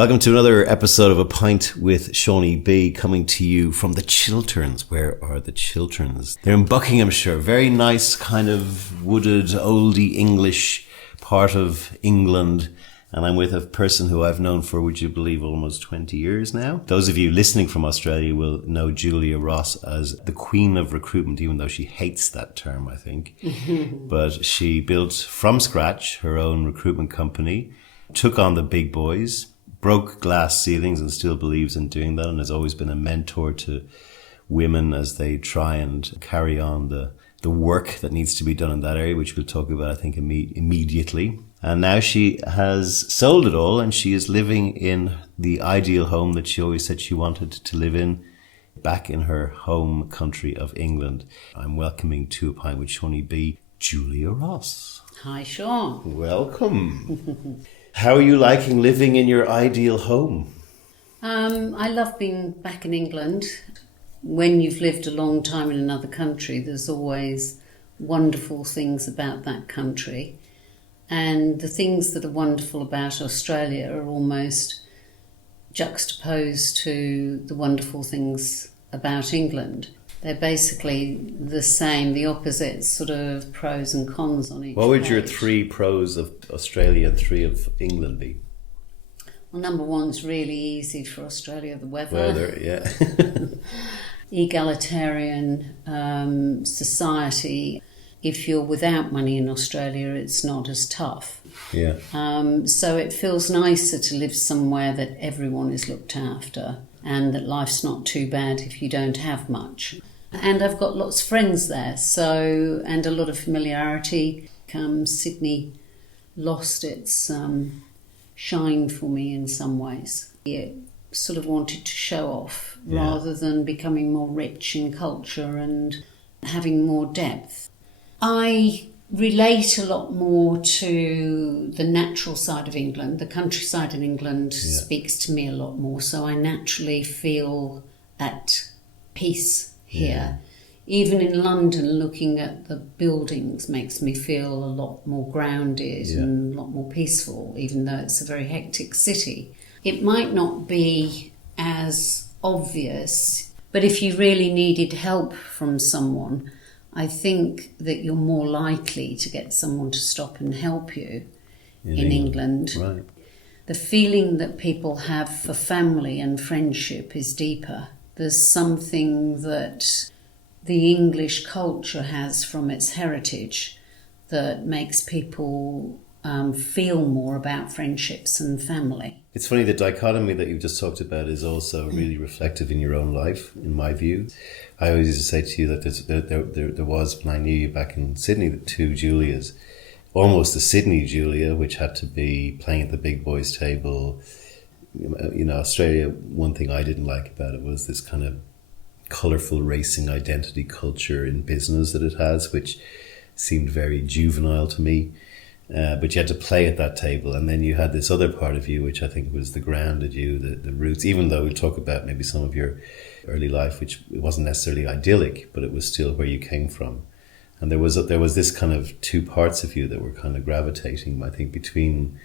Welcome to another episode of A Pint with Seaniebee, coming to you from the Chilterns. Where are the Chilterns? They're in Buckinghamshire, very nice kind of wooded, oldie English part of England. And I'm with a person who I've known for, would you believe, almost 20 years now. Those of you listening from Australia will know Julia Ross as the Queen of Recruitment, even though she hates that term, I think. But she built from scratch her own recruitment company, took on the big boys, broke glass ceilings and still believes in doing that, and has always been a mentor to women as they try and carry on the work that needs to be done in that area, which we'll talk about, I think, immediately. And now she has sold it all and she is living in the ideal home that she always said she wanted to live in, back in her home country of England. I'm welcoming to A Pint with Seaniebee, Julia Ross. Hi, Sean. Welcome. How are you liking living in your ideal home? I love being back in England. When you've lived a long time in another country, there's always wonderful things about that country. And the things that are wonderful about Australia are almost juxtaposed to the wonderful things about England. They're basically the same, the opposite sort of pros and cons on each What would page. your 3 pros of Australia and 3 of England be? Well, number one's really easy for Australia, the weather. Weather, yeah. Egalitarian society. If you're without money in Australia, it's not as tough. Yeah. So it feels nicer to live somewhere that everyone is looked after and that life's not too bad if you don't have much. And I've got lots of friends there, so, and a lot of familiarity. Sydney lost its shine for me in some ways. It sort of wanted to show off rather than becoming more rich in culture and having more depth. I relate a lot more to the natural side of England. The countryside in England speaks to me a lot more, so I naturally feel at peace here. Even in London, looking at the buildings makes me feel a lot more grounded and a lot more peaceful, even though it's a very hectic city. It might not be as obvious, but if you really needed help from someone, I think that you're more likely to get someone to stop and help you in England. Right. The feeling that people have for family and friendship is deeper. There's something that the English culture has from its heritage that makes people feel more about friendships and family. It's funny, the dichotomy that you've just talked about is also really reflective in your own life, in my view. I always used to say to you that there was, when I knew you back in Sydney, the 2 Julias. Almost the Sydney Julia, which had to be playing at the big boys' table. You know, Australia, one thing I didn't like about it was this kind of colourful racing identity culture in business that it has, which seemed very juvenile to me. But you had to play at that table, and then you had this other part of you, which I think was the grounded you, the roots, even though we talk about maybe some of your early life, which it wasn't necessarily idyllic, but it was still where you came from. And there was this kind of 2 parts of you that were kind of gravitating, I think, between,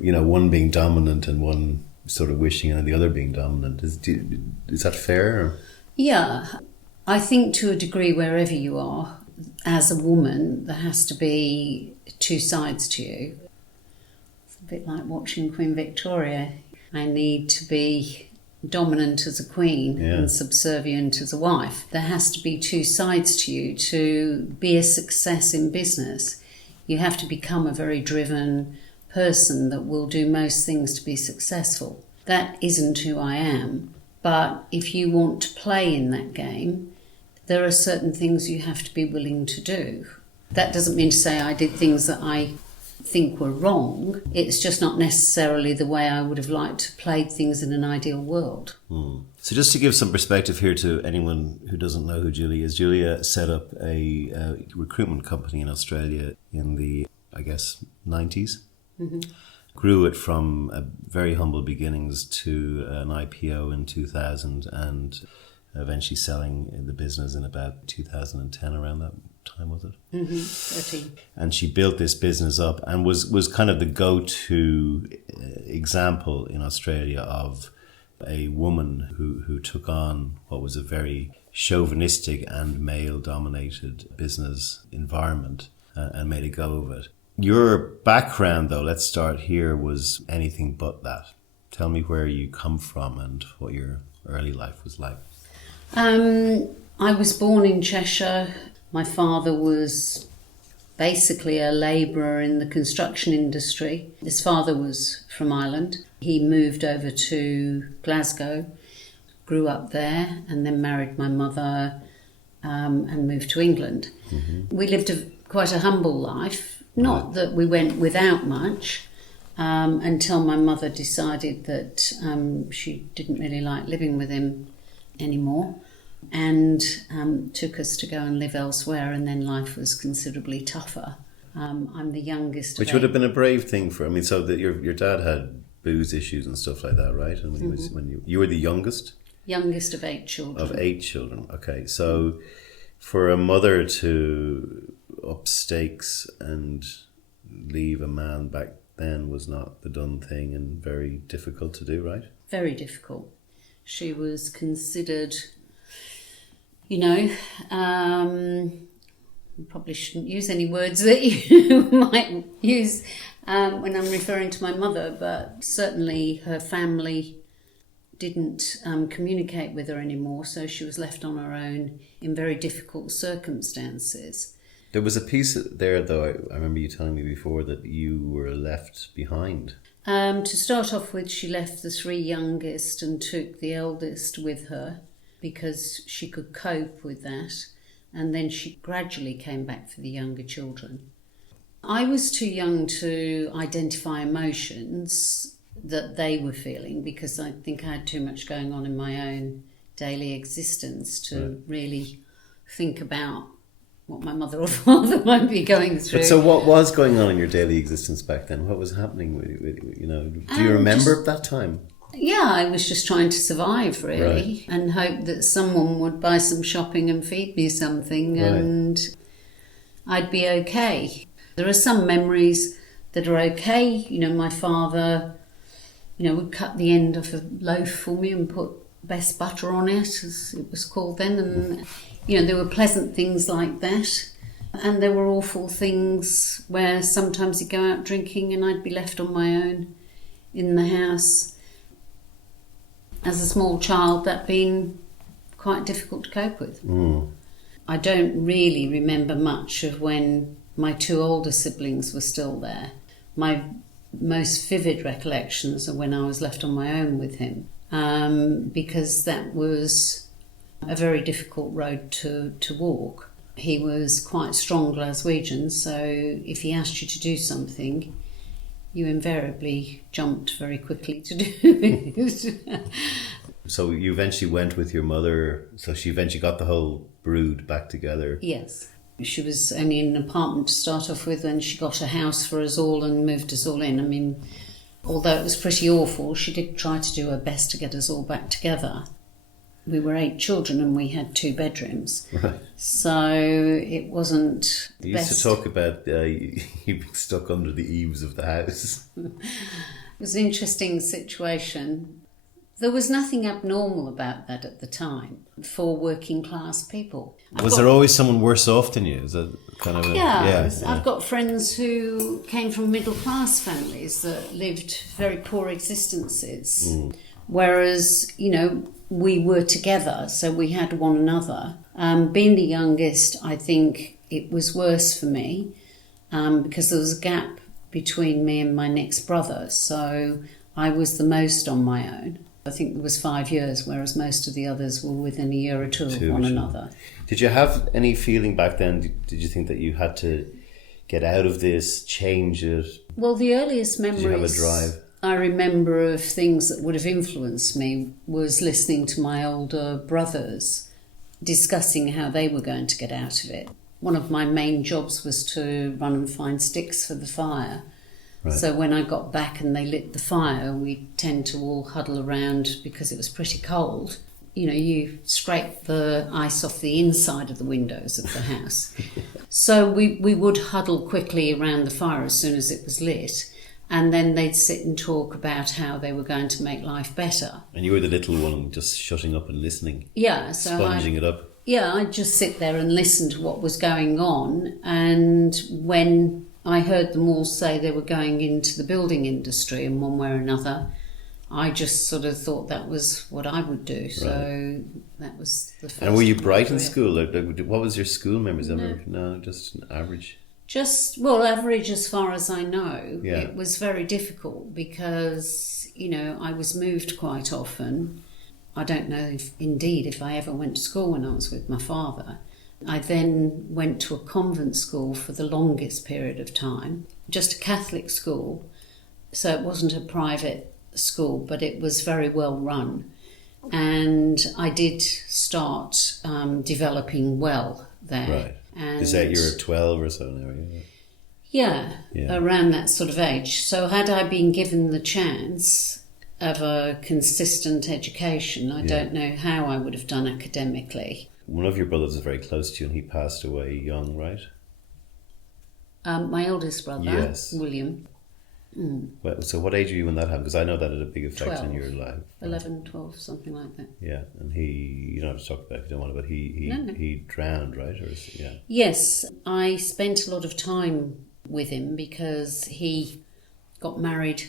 you know, one being dominant and one sort of wishing and the other being dominant. Is that fair? Or? Yeah, I think to a degree wherever you are, as a woman, there has to be 2 sides to you. It's a bit like watching Queen Victoria. I need to be dominant as a queen and subservient as a wife. There has to be 2 sides to you to be a success in business. You have to become a very driven person that will do most things to be successful. That isn't who I am. But if you want to play in that game, there are certain things you have to be willing to do. That doesn't mean to say I did things that I think were wrong. It's just not necessarily the way I would have liked to play things in an ideal world. So just to give some perspective here to anyone who doesn't know who Julia is, Julia set up a recruitment company in Australia in the, I guess, 90s. Mm-hmm. Grew it from very humble beginnings to an IPO in 2000 and eventually selling the business in about 2010, around that time, was it? 13. And she built this business up and was kind of the go-to example in Australia of a woman who took on what was a very chauvinistic and male-dominated business environment and made a go of it. Your background, though, let's start here, was anything but that. Tell me where you come from and what your early life was like. I was born in Cheshire. My father was basically a labourer in the construction industry. His father was from Ireland. He moved over to Glasgow, grew up there, and then married my mother and moved to England. Mm-hmm. We lived quite a humble life, not that we went without much, until my mother decided that she didn't really like living with him anymore, and took us to go and live elsewhere, and then life was considerably tougher. I'm the youngest. Which would have been a brave thing for, I mean, so that your dad had booze issues and stuff like that, right? And when you were the youngest? Youngest of 8 children. Of 8 children, okay. So for a mother to up stakes and leave a man back then was not the done thing and very difficult to do, right? Very difficult. She was considered, probably shouldn't use any words that you might use when I'm referring to my mother, but certainly her family didn't communicate with her anymore, so she was left on her own in very difficult circumstances. There was a piece there, though, I remember you telling me before, that you were left behind. To start off with, she left the 3 youngest and took the eldest with her because she could cope with that, and then she gradually came back for the younger children. I was too young to identify emotions that they were feeling because I think I had too much going on in my own daily existence to really think about what my mother or father might be going through. But so what was going on in your daily existence back then? What was happening do you remember that time? Yeah, I was just trying to survive, really, and hope that someone would buy some shopping and feed me something, and I'd be okay. There are some memories that are okay. My father, would cut the end off a loaf for me and put best butter on it, as it was called then, and there were pleasant things like that. And there were awful things where sometimes he'd go out drinking and I'd be left on my own in the house. As a small child, that'd been quite difficult to cope with. I don't really remember much of when my 2 older siblings were still there. My most vivid recollections are when I was left on my own with him, because that was a very difficult road to walk. He was quite strong Glaswegian, so if he asked you to do something, you invariably jumped very quickly to do it. So you eventually went with your mother, so she eventually got the whole brood back together? Yes. She was only in an apartment to start off with, and she got a house for us all and moved us all in. I mean, although it was pretty awful, she did try to do her best to get us all back together. We were 8 children and we had 2 bedrooms. Right. So it wasn't the You used to talk about you being stuck under the eaves of the house. It was an interesting situation. There was nothing abnormal about that at the time for working class people. Was there always someone worse off than you? Is that kind of I've got friends who came from middle class families that lived very poor existences. Whereas, we were together, so we had one another. Being the youngest, I think it was worse for me because there was a gap between me and my next brother, so I was the most on my own. I think it was 5 years, whereas most of the others were within a year or two of one another. Did you have any feeling back then, did you think that you had to get out of this, change it? Well, the earliest memories... Did you have a drive? I remember of things that would have influenced me was listening to my older brothers discussing how they were going to get out of it. One of my main jobs was to run and find sticks for the fire. Right. So when I got back and they lit the fire, we tend to all huddle around because it was pretty cold. you scrape the ice off the inside of the windows of the house. So we would huddle quickly around the fire as soon as it was lit, and then they'd sit and talk about how they were going to make life better. And you were the little one just shutting up and listening. Yeah, so sponging it up. Yeah, I'd just sit there and listen to what was going on, and when I heard them all say they were going into the building industry in one way or another, I just sort of thought that was what I would do. So that was the first. And were you bright in school? What was your school memories? No, just average. Average as far as I know. Yeah. It was very difficult because, I was moved quite often. I don't know if I ever went to school when I was with my father. I then went to a convent school for the longest period of time, just a Catholic school. So it wasn't a private school, but it was very well run. And I did start developing well there. Right. And is that you're 12 or so now? Yeah, around that sort of age. So had I been given the chance of a consistent education, I don't know how I would have done academically. One of your brothers is very close to you and he passed away young, right? My eldest brother, yes. William. Well, so what age were you when that happened? Because I know that had a big effect 12, on your life. 11, 12, something like that. Yeah, and you don't have to talk about it if you don't want to, but he drowned, right? Yes, I spent a lot of time with him because he got married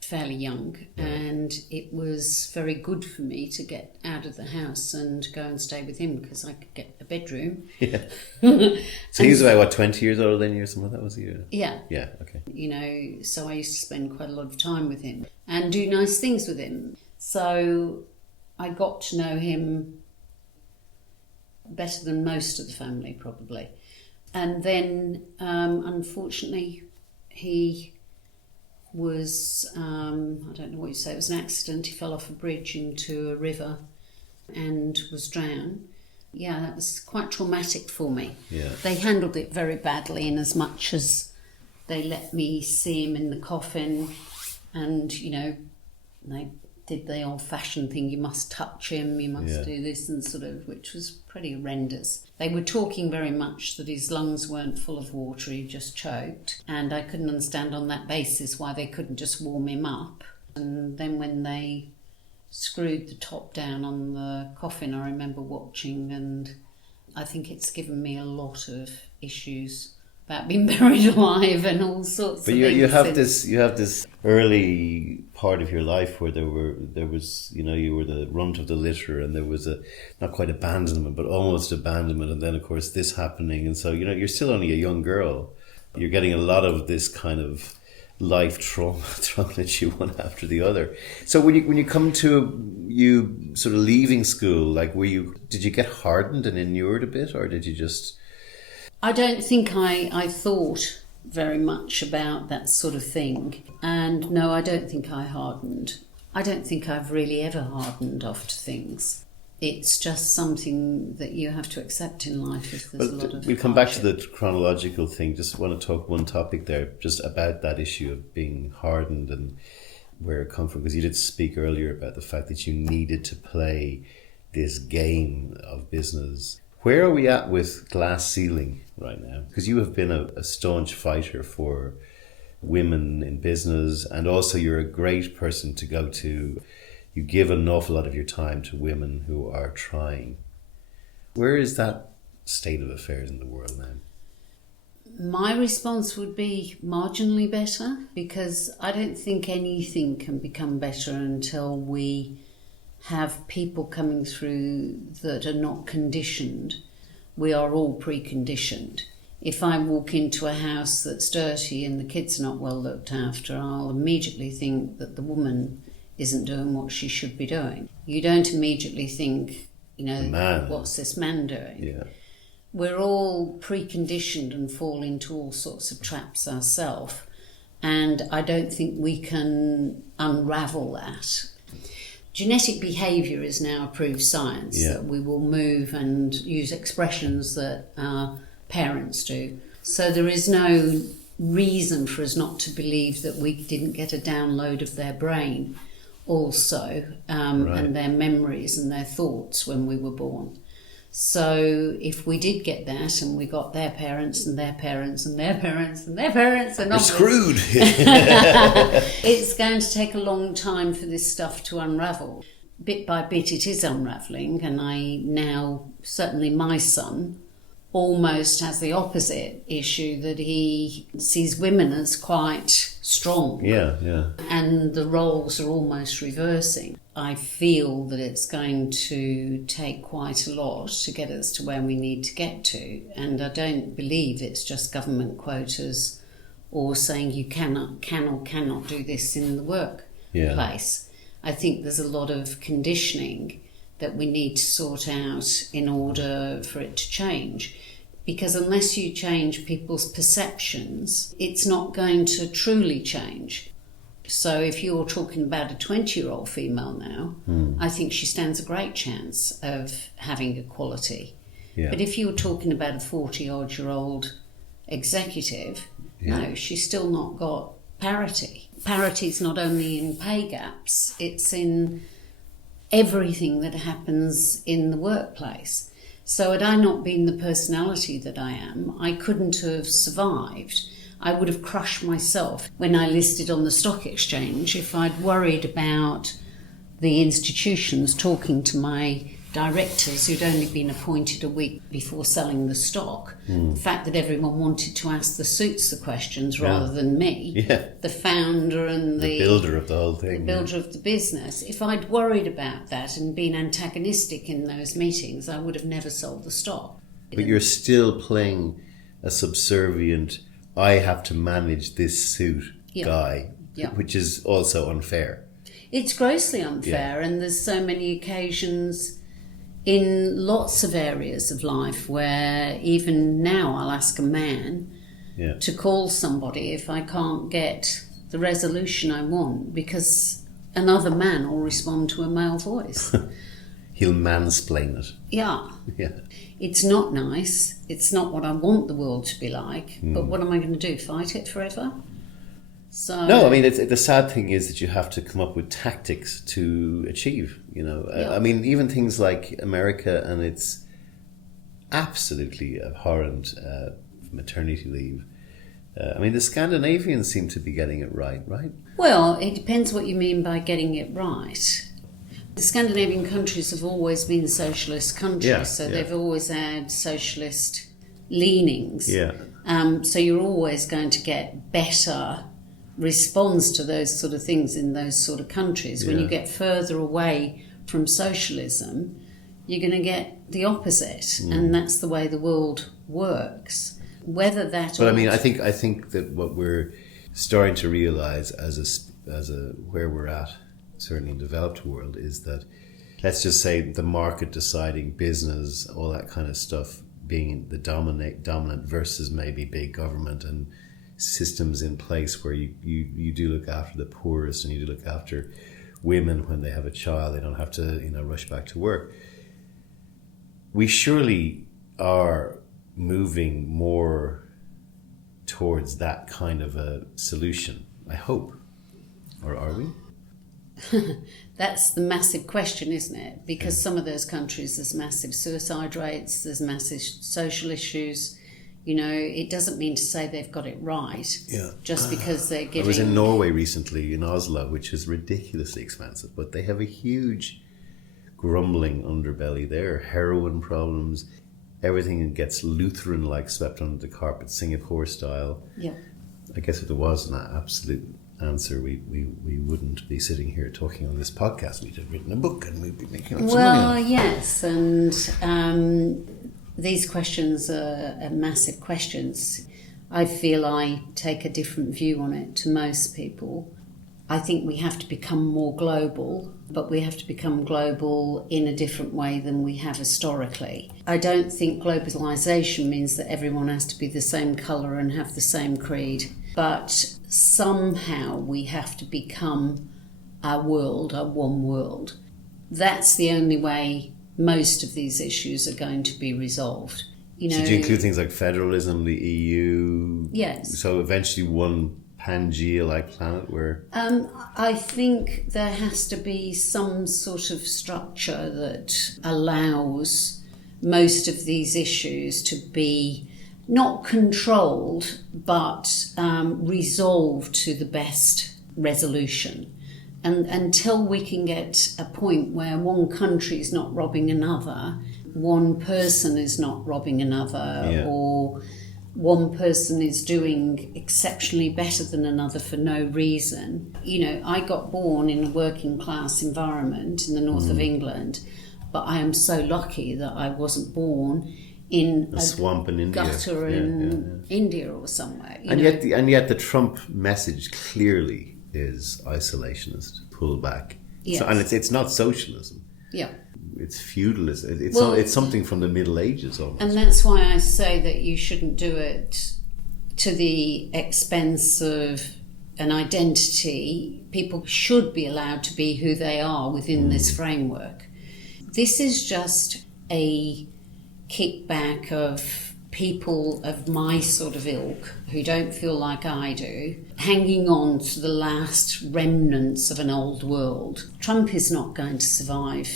fairly young, and it was very good for me to get out of the house and go and stay with him because I could get a bedroom. Yeah. So he was about 20 years older than you or something like that, was he? Yeah. Yeah, okay. So I used to spend quite a lot of time with him and do nice things with him. So I got to know him better than most of the family, probably. And then, unfortunately, he was, I don't know what you say, it was an accident. He fell off a bridge into a river and was drowned. Yeah, that was quite traumatic for me. Yeah. They handled it very badly in as much as they let me see him in the coffin and, they did the old-fashioned thing, you must touch him, you must do this and sort of, which was pretty horrendous. They were talking very much that his lungs weren't full of water, he just choked. And I couldn't understand on that basis why they couldn't just warm him up. And then when they screwed the top down on the coffin, I remember watching, and I think it's given me a lot of issues about being buried alive and all sorts of things. But you have this early part of your life where there was you were the runt of the litter, and there was not quite abandonment but almost abandonment, and then of course this happening, and so you're still only a young girl. You're getting a lot of this kind of life trauma thrown at you one after the other. So when you come to you sort of leaving school, did you get hardened and inured a bit, or did you just? I don't think I thought very much about that sort of thing. And no, I don't think I hardened. I don't think I've really ever hardened off to things. It's just something that you have to accept in life if there's a lot of we'll come back to the chronological thing. Just want to talk one topic there, just about that issue of being hardened and where it comes from. Because you did speak earlier about the fact that you needed to play this game of business. Where are we at with glass ceiling right now? Because you have been a staunch fighter for women in business, and also you're a great person to go to. You give an awful lot of your time to women who are trying. Where is that state of affairs in the world now? My response would be marginally better, because I don't think anything can become better until we have people coming through that are not conditioned. We are all preconditioned. If I walk into a house that's dirty and the kids are not well looked after, I'll immediately think that the woman isn't doing what she should be doing. You don't immediately think, what's this man doing? Yeah. We're all preconditioned and fall into all sorts of traps ourselves, and I don't think we can unravel that. Genetic behaviour is now approved science, that we will move and use expressions that our parents do. So there is no reason for us not to believe that we didn't get a download of their brain. also, and their memories and their thoughts when we were born. So if we did get that, and we got their parents and their parents and their parents and their parents and we're screwed. It's going to take a long time for this stuff to unravel. Bit by bit it is unravelling, and I now, certainly my son, almost has the opposite issue, that he sees women as quite strong. Yeah. And the roles are almost reversing. I feel that it's going to take quite a lot to get us to where we need to get to. And I don't believe it's just government quotas or saying you can or cannot do this in the workplace. I think there's a lot of conditioning that we need to sort out in order for it to change. Because unless you change people's perceptions, it's not going to truly change. So if you're talking about a 20-year-old female now, I think she stands a great chance of having equality. Yeah. But if you're talking about a 40-odd-year-old executive, no, she's still not got parity. Parity is not only in pay gaps, it's in everything that happens in the workplace. So had I not been the personality that I am, I couldn't have survived. I would have crushed myself when I listed on the stock exchange if I'd worried about the institutions talking to my directors who'd only been appointed a week before selling the stock. The fact that everyone wanted to ask the suits the questions rather than me, the founder and the builder of the whole thing, the builder of the business. If I'd worried about that and been antagonistic in those meetings, I would have never sold the stock. But you're still playing a subservient, I have to manage this suit guy, which is also unfair. It's grossly unfair, and there's so many occasions in lots of areas of life where even now I'll ask a man to call somebody if I can't get the resolution I want, because another man will respond to a male voice. He'll mansplain it. Yeah. It's not nice. It's not what I want the world to be like. But what am I going to do? Fight it forever? So no, I mean, the sad thing is that you have to come up with tactics to achieve, I mean, even things like America and its absolutely abhorrent maternity leave. I mean, the Scandinavians seem to be getting it right? Well, it depends what you mean by getting it right. The Scandinavian countries have always been socialist countries, so they've always had socialist leanings. So you're always going to get better response to those sort of things in those sort of countries. When you get further away from socialism, you're going to get the opposite, and that's the way the world works. Whether that, but I mean, I think that what we're starting to realise as a where we're at, certainly in the developed world, is that, let's just say, the market deciding, business, all that kind of stuff being the dominant versus maybe big government and systems in place where you do look after the poorest, and you do look after women when they have a child. They don't have to rush back to work. We surely are moving more towards that kind of a solution, I hope. Or are we? That's the massive question, isn't it? Because some of those countries, there's massive suicide rates, there's massive social issues. It doesn't mean to say they've got it right. Just because they're giving... I was in Norway recently, in Oslo, which is ridiculously expensive, but they have a huge grumbling underbelly there, heroin problems, everything gets Lutheran-like swept under the carpet, Singapore style. I guess if there was an absolute answer, we wouldn't be sitting here talking on this podcast. We'd have written a book and we'd be making lots of money. Well, yes, and these questions are massive questions. I feel I take a different view on it to most people. I think we have to become more global, but we have to become global in a different way than we have historically. I don't think globalization means that everyone has to be the same colour and have the same creed, but somehow we have to become our world, our one world. That's the only way most of these issues are going to be resolved. So do you include things like federalism, the EU? Yes. So eventually one Pangea-like planet where... I think there has to be some sort of structure that allows most of these issues to be not controlled, but resolved to the best resolution. And until we can get a point where one country is not robbing another, one person is not robbing another, or one person is doing exceptionally better than another for no reason. You know, I got born in a working class environment in the north of England, but I am so lucky that I wasn't born in a swamp in India, gutter in India or somewhere. And yet the Trump message clearly is isolationist, pull back. Yes. So, and it's not socialism. Yeah. It's feudalism. It's something from the Middle Ages almost. And that's why I say that you shouldn't do it to the expense of an identity. People should be allowed to be who they are within this framework. This is just a kickback of people of my sort of ilk who don't feel like I do, hanging on to the last remnants of an old world. Trump is not going to survive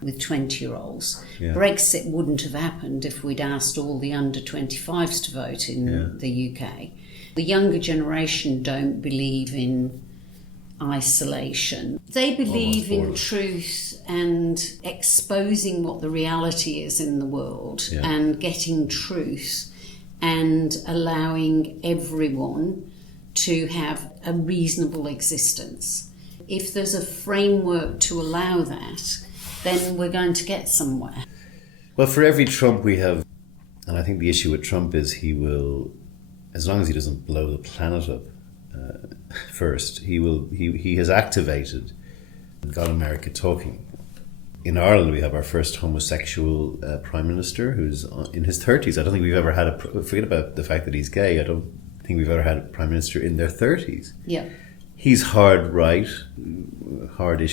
with 20-year-olds. Yeah. Brexit wouldn't have happened if we'd asked all the under 25s to vote in the UK. The younger generation don't believe in isolation. They believe in truth and exposing what the reality is in the world and getting truth and allowing everyone to have a reasonable existence. If there's a framework to allow that, then we're going to get somewhere. Well, for every Trump we have, and I think the issue with Trump is he will, as long as he doesn't blow the planet up first, he has activated and got America talking. In Ireland, we have our first homosexual prime minister who's in his 30s. I don't think we've ever had forget about the fact that he's gay, I don't think we've ever had a prime minister in their 30s. Yeah. He's hardish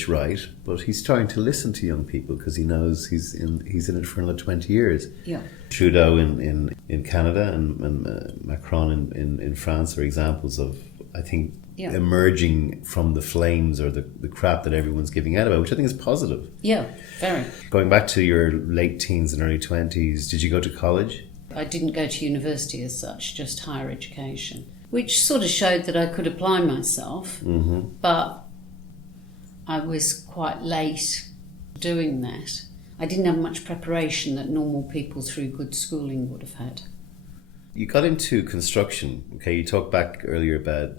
right, but he's trying to listen to young people because he knows he's in it for another 20 years. Yeah. Trudeau in Canada and Macron in France are examples of, I think, emerging from the flames or the crap that everyone's giving out about, which I think is positive. Yeah, very. Going back to your late teens and early 20s, did you go to college? I didn't go to university as such, just higher education, which sort of showed that I could apply myself, but I was quite late doing that. I didn't have much preparation that normal people through good schooling would have had. You got into construction, okay? You talked back earlier about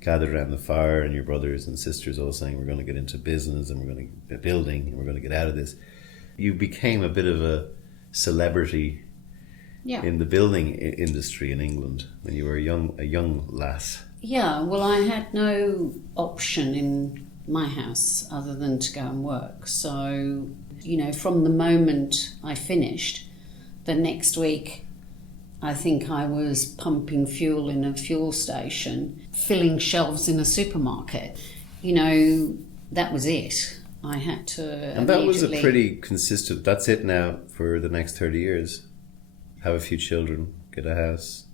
gathered around the fire and your brothers and sisters all saying we're going to get into business and we're going to get building and we're going to get out of this. You became a bit of a celebrity in the building industry in England when you were a young lass. Yeah, well, I had no option in my house other than to go and work. So, you know, from the moment I finished, the next week I think I was pumping fuel in a fuel station, filling shelves in a supermarket. You know, that was it. I had to And that was a pretty consistent, that's it now for the next 30 years. Have a few children, get a house.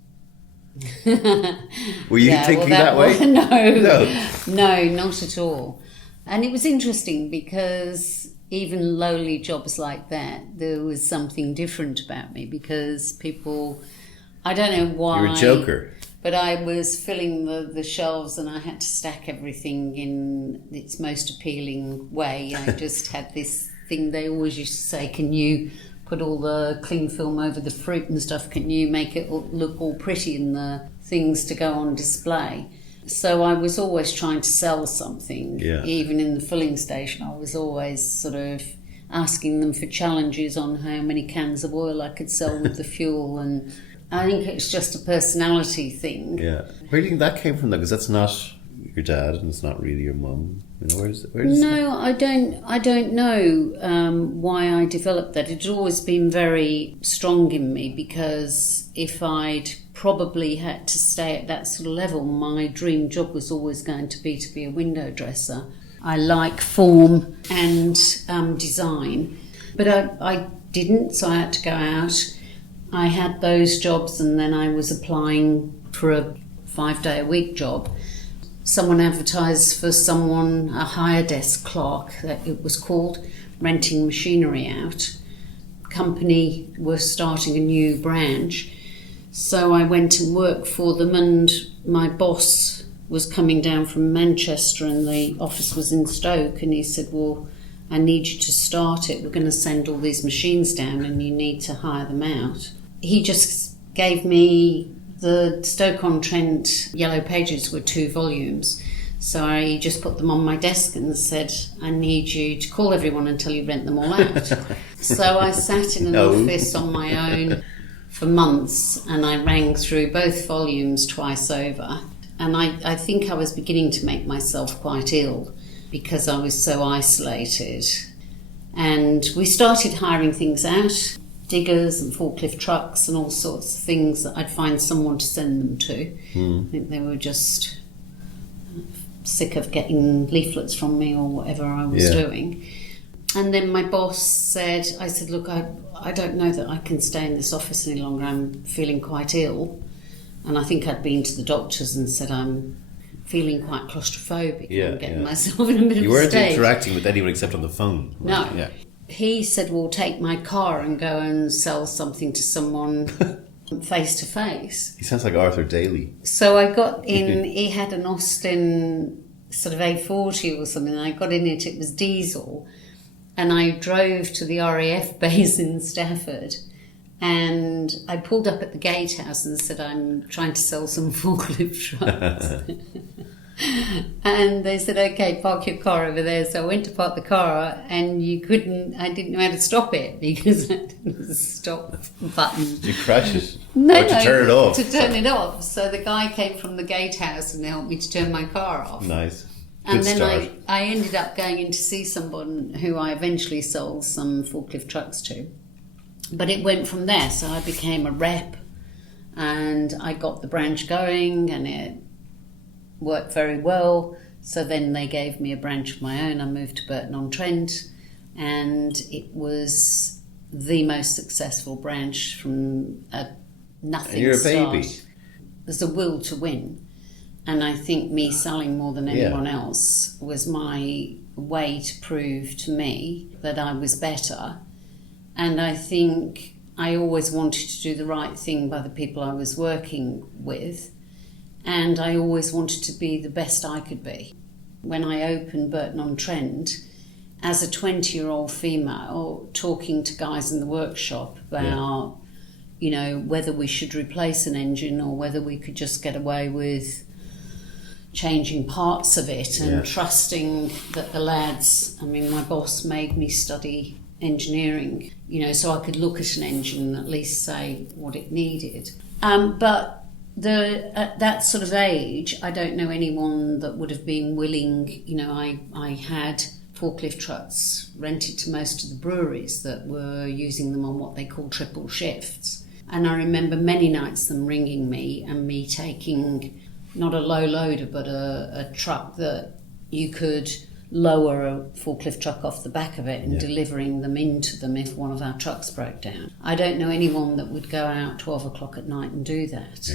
Were you thinking that way? No, not at all. And it was interesting because even lowly jobs like that, there was something different about me because people, I don't know why. You're a joker. But I was filling the shelves and I had to stack everything in its most appealing way. I just had this thing they always used to say, can you put all the cling film over the fruit and stuff? Can you make it look all pretty in the things to go on display? So I was always trying to sell something. Yeah. Even in the filling station, I was always sort of asking them for challenges on how many cans of oil I could sell with the fuel. And I think it's just a personality thing. Yeah. Where do you think that came from, though? Because that's not your dad and it's not really your mum. You know, where's no, I don't know why I developed that. It's always been very strong in me because if I'd probably had to stay at that sort of level, my dream job was always going to be a window dresser. I like form and design, but I didn't, so I had to go out. I had those jobs and then I was applying for a 5-day-a-week job. Someone advertised for someone, a higher desk clerk, that it was called, renting machinery out. Company were starting a new branch. So I went and worked for them, and my boss was coming down from Manchester and the office was in Stoke, and he said, well, I need you to start it. We're going to send all these machines down and you need to hire them out. He just gave me the Stoke-on-Trent Yellow Pages were 2 volumes. So I just put them on my desk and said, I need you to call everyone until you rent them all out. So I sat in an office on my own for months, and I rang through both volumes twice over. And I think I was beginning to make myself quite ill because I was so isolated. And we started hiring things out, diggers and forklift trucks and all sorts of things that I'd find someone to send them to. I think they were just sick of getting leaflets from me or whatever I was doing. And then my boss said, I said, look, I don't know that I can stay in this office any longer. I'm feeling quite ill. And I think I'd been to the doctors and said, I'm feeling quite claustrophobic. I'm getting myself in a bit of a state. You weren't interacting with anyone except on the phone. No. Yeah. He said, well, take my car and go and sell something to someone face to face. He sounds like Arthur Daly. So I got in, he had an Austin sort of A40 or something. I got in it, it was diesel. And I drove to the RAF base in Stafford. And I pulled up at the gatehouse and said, I'm trying to sell some forklift trucks. And they said, okay, park your car over there. So I went to park the car, and I didn't know how to stop it because I didn't have a stop button. Did you crash it? No, or to turn it off? To turn it off. So the guy came from the gatehouse and helped me to turn my car off. Nice. And then I ended up going in to see someone who I eventually sold some forklift trucks to. But it went from there. So I became a rep, and I got the branch going, and it worked very well. So then they gave me a branch of my own. I moved to Burton-on-Trent, and it was the most successful branch from a nothing and you're a start. baby. There's a will to win. And I think me selling more than anyone else was my way to prove to me that I was better. And I think I always wanted to do the right thing by the people I was working with. And I always wanted to be the best I could be. When I opened Burton-on-Trent, as a 20-year-old female, talking to guys in the workshop about, you know, whether we should replace an engine or whether we could just get away with changing parts of it and trusting that the lads, I mean, my boss made me study engineering, you know, so I could look at an engine and at least say what it needed. But at that sort of age, I don't know anyone that would have been willing. You know, I had forklift trucks rented to most of the breweries that were using them on what they call triple shifts. And I remember many nights them ringing me and me taking not a low loader, but a truck that you could lower a forklift truck off the back of it and delivering them into them if one of our trucks broke down. I don't know anyone that would go out 12 o'clock at night and do that.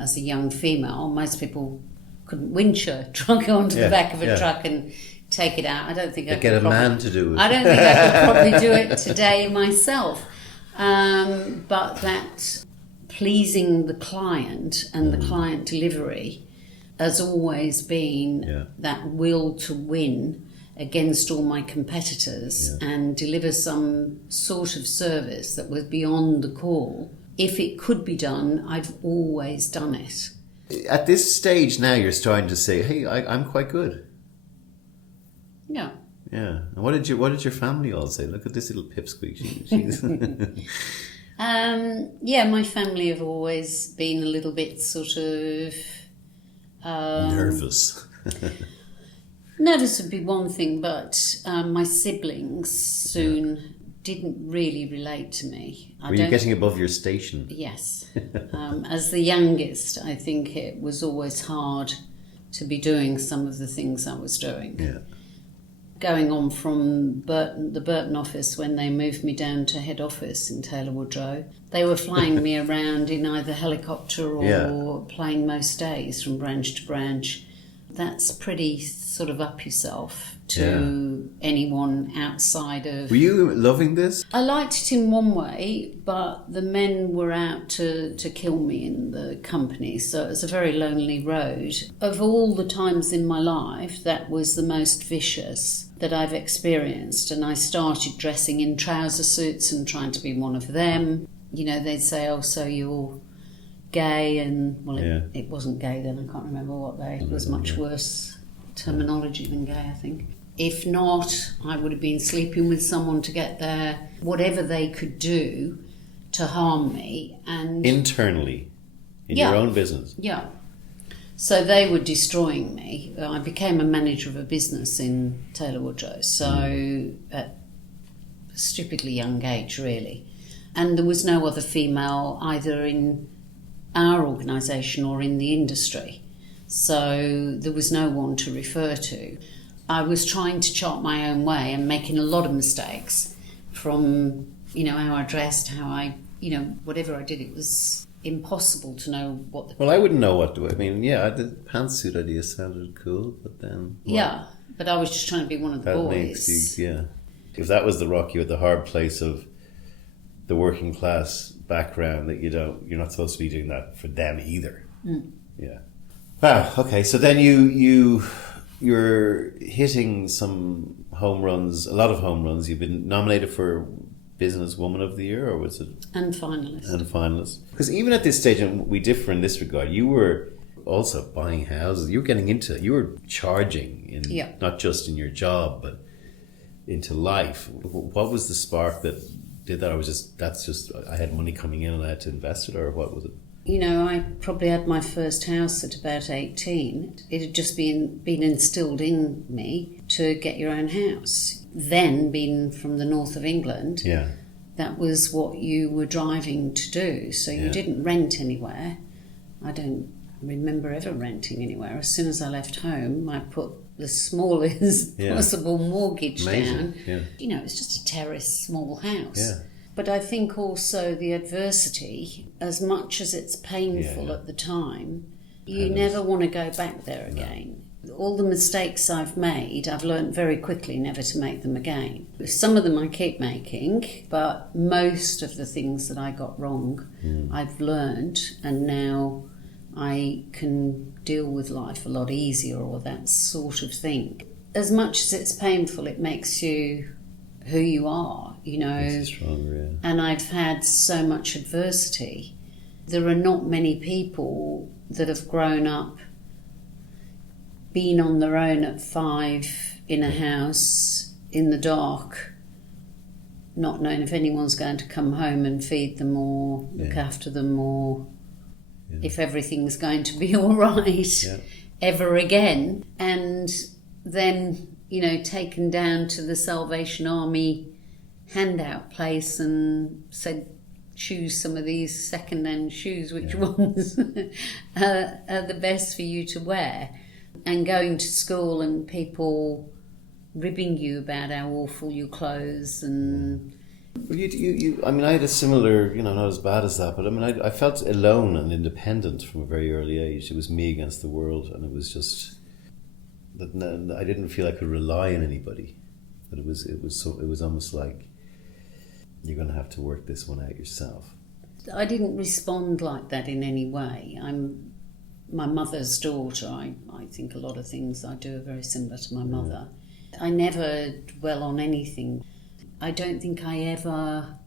As a young female, most people couldn't winch a truck onto the back of a truck and take it out. I don't think I could get a man to do it. I don't think I could probably do it today myself. But that pleasing the client and the client delivery has always been that will to win against all my competitors and deliver some sort of service that was beyond the call. If it could be done, I've always done it. At this stage now, you're starting to say, hey, I'm quite good. Yeah. Yeah. And what did your family all say? Look at this little pipsqueak. She's my family have always been a little bit sort of nervous. Nervous would be one thing, but my siblings soon didn't really relate to me. Were you getting above your station? Yes. As the youngest, I think it was always hard to be doing some of the things I was doing. Yeah. going on from the Burton office when they moved me down to head office in Taylor Woodrow. They were flying me around in either helicopter or plane most days from branch to branch. That's pretty sort of up yourself to anyone outside of... Were you loving this? I liked it in one way, but the men were out to kill me in the company, so it was a very lonely road. Of all the times in my life, that was the most vicious that I've experienced, and I started dressing in trouser suits and trying to be one of them. You know, they'd say, oh, so you're gay, and it wasn't gay then, I can't remember what it was much worse terminology than gay, I think. If not, I would have been sleeping with someone to get there, whatever they could do to harm me. And internally, in your own business? Yeah. So they were destroying me. I became a manager of a business in Taylor Woodrow, so at a stupidly young age, really. And there was no other female either in our organisation or in the industry. So there was no one to refer to. I was trying to chart my own way and making a lot of mistakes from, how I dressed, how I, whatever I did, it was impossible to know what the... Well, I wouldn't know what to... I mean, the pantsuit idea sounded cool, but then... Yeah, but I was just trying to be one of the boys. Makes you, If that was the rock you at the hard place of the working class background, that you're not supposed to be doing that for them either. Yeah. Wow. Okay. So then you're hitting some home runs, a lot of home runs. You've been nominated for Business Woman of the Year, or was it? And finalist. Because even at this stage, and we differ in this regard, you were also buying houses. You were charging in not just in your job, but into life. What was the spark that did that? Or I had money coming in and I had to invest it, or what was it? I probably had my first house at about 18. It had just been instilled in me to get your own house. Then, being from the north of England, that was what you were driving to do. So you didn't rent anywhere. I don't remember ever renting anywhere. As soon as I left home, I put the smallest possible mortgage down. Yeah. It's just a terrace, small house. Yeah. But I think also the adversity, as much as it's painful at the time, you never want to go back there again. All the mistakes I've made, I've learned very quickly never to make them again. Some of them I keep making, but most of the things that I got wrong, I've learned, and now I can deal with life a lot easier, or that sort of thing. As much as it's painful, it makes you who you are, Makes you stronger, And I've had so much adversity. There are not many people that have grown up, been on their own at 5 in a house in the dark, not knowing if anyone's going to come home and feed them or look after them, or if everything's going to be all right ever again. And then taken down to the Salvation Army handout place and said, choose some of these second-hand shoes, which ones are the best for you to wear. And going to school and people ribbing you about how awful your clothes and... Well, I had a similar, not as bad as that, but I felt alone and independent from a very early age. It was me against the world, and it was just... that I didn't feel I could rely on anybody. That it was almost like you're going to have to work this one out yourself. I didn't respond like that in any way. I'm my mother's daughter. I think a lot of things I do are very similar to my mother. I never dwell on anything. I don't think I ever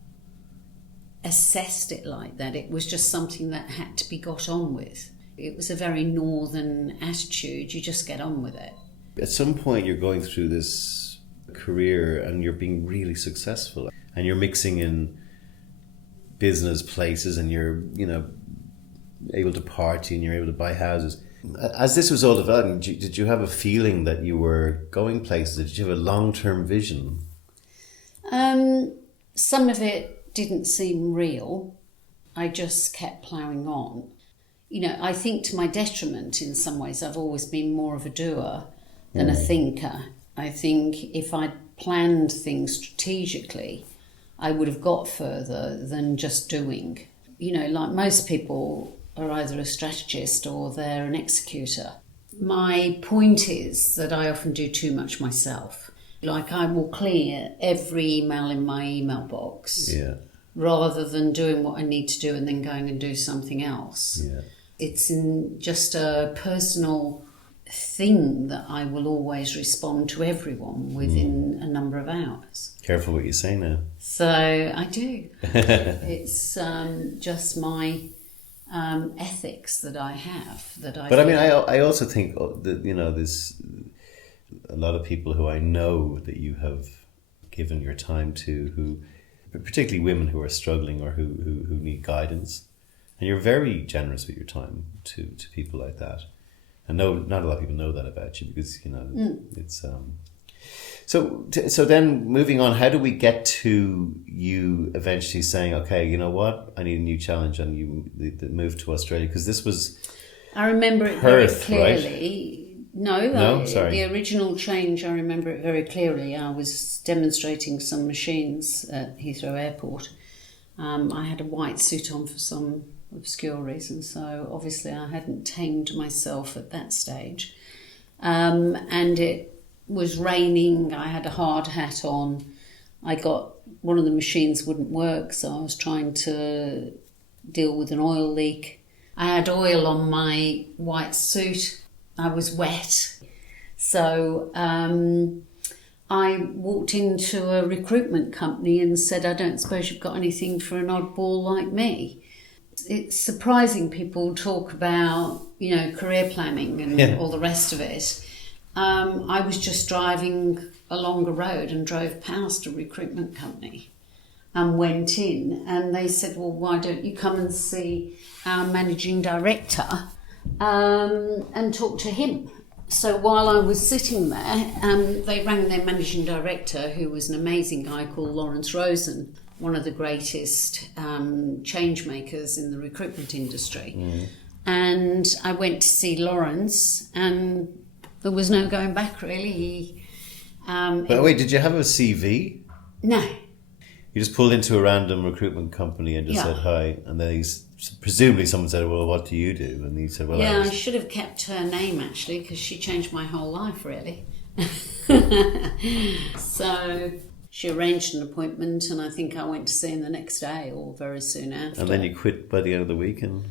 assessed it like that. It was just something that had to be got on with. It was a very northern attitude. You just get on with it. At some point you're going through this career and you're being really successful and you're mixing in business places and you're, able to party and you're able to buy houses. As this was all developing, did you have a feeling that you were going places? Did you have a long-term vision? Some of it didn't seem real. I just kept ploughing on. I think to my detriment in some ways, I've always been more of a doer than a thinker. I think if I'd planned things strategically, I would have got further than just doing. You know, like most people are either a strategist or they're an executor. My point is that I often do too much myself. Like I will clear every email in my email box rather than doing what I need to do and then going and do something else. Yeah. It's in just a personal thing that I will always respond to everyone within a number of hours. Careful what you say now. So I do. It's just my ethics that I have. But I mean, I also think that, you know, there's a lot of people who I know that you have given your time to, who, particularly women who are struggling or who need guidance, and you're very generous with your time to people like that. And no, not a lot of people know that about you because, you know, it's so then moving on, how do we get to you eventually saying, okay, you know what, I need a new challenge, and you the move to Australia? Because this was, I remember it Perth, very clearly. Right? No, sorry. The original change, I remember it very clearly. I was demonstrating some machines at Heathrow Airport. I had a white suit on for some obscure reason, so obviously I hadn't tamed myself at that stage. And it was raining, I had a hard hat on. One of the machines wouldn't work, so I was trying to deal with an oil leak. I had oil on my white suit. I was wet. So I walked into a recruitment company and said, I don't suppose you've got anything for an oddball like me. It's surprising people talk about, you know, career planning and all the rest of it. I was just driving along a road and drove past a recruitment company and went in, and they said, well, why don't you come and see our managing director and talk to him? So while I was sitting there, they rang their managing director, who was an amazing guy called Lawrence Rosen, one of the greatest change makers in the recruitment industry. And I went to see Lawrence, and there was no going back, really. But wait, did you have a CV? No. You just pulled into a random recruitment company and just said hi, and then presumably someone said, well, what do you do? And he said, well, I should have kept her name, actually, because she changed my whole life, really. So she arranged an appointment, and I think I went to see him the next day or very soon after. And then you quit by the end of the weekend?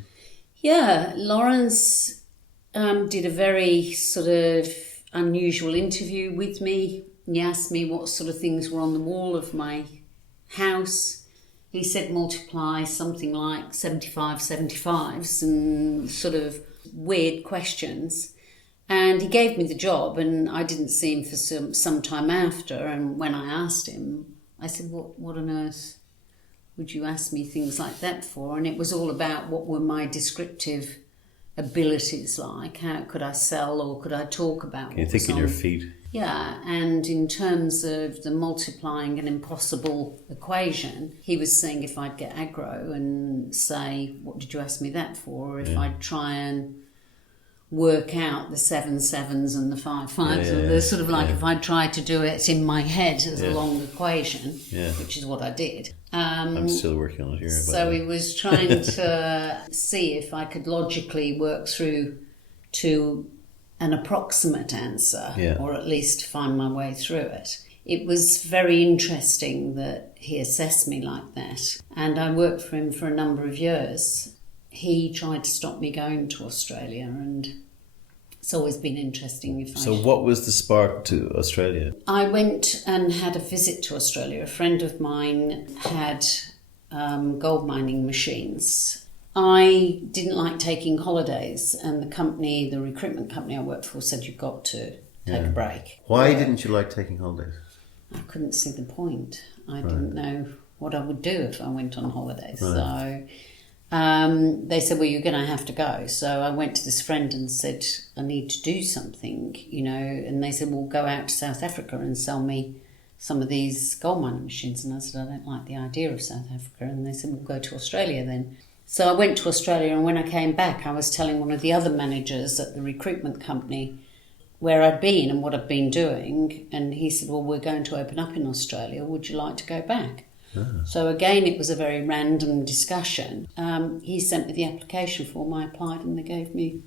Yeah, Lawrence did a very sort of unusual interview with me. He asked me what sort of things were on the wall of my house. He said multiply something like 75 75s and sort of weird questions. And he gave me the job, and I didn't see him for some time after. And when I asked him, I said, what on earth would you ask me things like that for? And it was all about what were my descriptive abilities like. How could I sell, or could I talk about? Can you think on your feet? Yeah, and in terms of the multiplying an impossible equation, he was saying if I'd get aggro and say, what did you ask me that for? Or if I'd try and work out the 7 sevens and the 5 fives, or the sort of like if I tried to do it in my head as a long equation, which is what I did. I'm still working on it here. So he was trying to see if I could logically work through to an approximate answer, or at least find my way through it. It was very interesting that he assessed me like that, and I worked for him for a number of years. He tried to stop me going to Australia, and it's always been interesting. So what was the spark to Australia? I went and had a visit to Australia. A friend of mine had gold mining machines. I didn't like taking holidays, and the recruitment company I worked for said you've got to take a break. Why didn't you like taking holidays? I couldn't see the point. I didn't know what I would do if I went on holidays. Right. So they said, well, you're going to have to go. So I went to this friend and said, I need to do something, you know. And they said, well, go out to South Africa and sell me some of these gold mining machines. And I said, I don't like the idea of South Africa. And they said, well, go to Australia then. So I went to Australia, and when I came back, I was telling one of the other managers at the recruitment company where I'd been and what I'd been doing. And he said, well, we're going to open up in Australia. Would you like to go back? So again, it was a very random discussion. He sent me the application form, I applied, and they gave me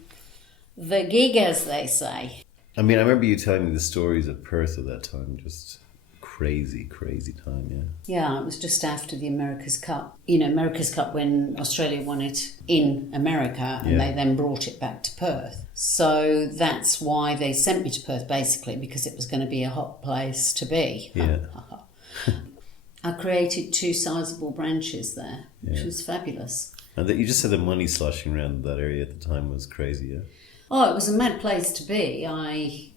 the gig, as they say. I mean, I remember you telling me the stories of Perth at that time, just crazy time, yeah. Yeah, it was just after the America's Cup. You know, America's Cup when Australia won it in America, and they then brought it back to Perth. So that's why they sent me to Perth, basically, because it was going to be a hot place to be. Yeah. I created 2 sizable branches there, which was fabulous. And that you just said the money sloshing around that area at the time was crazy, yeah? Oh, it was a mad place to be. I,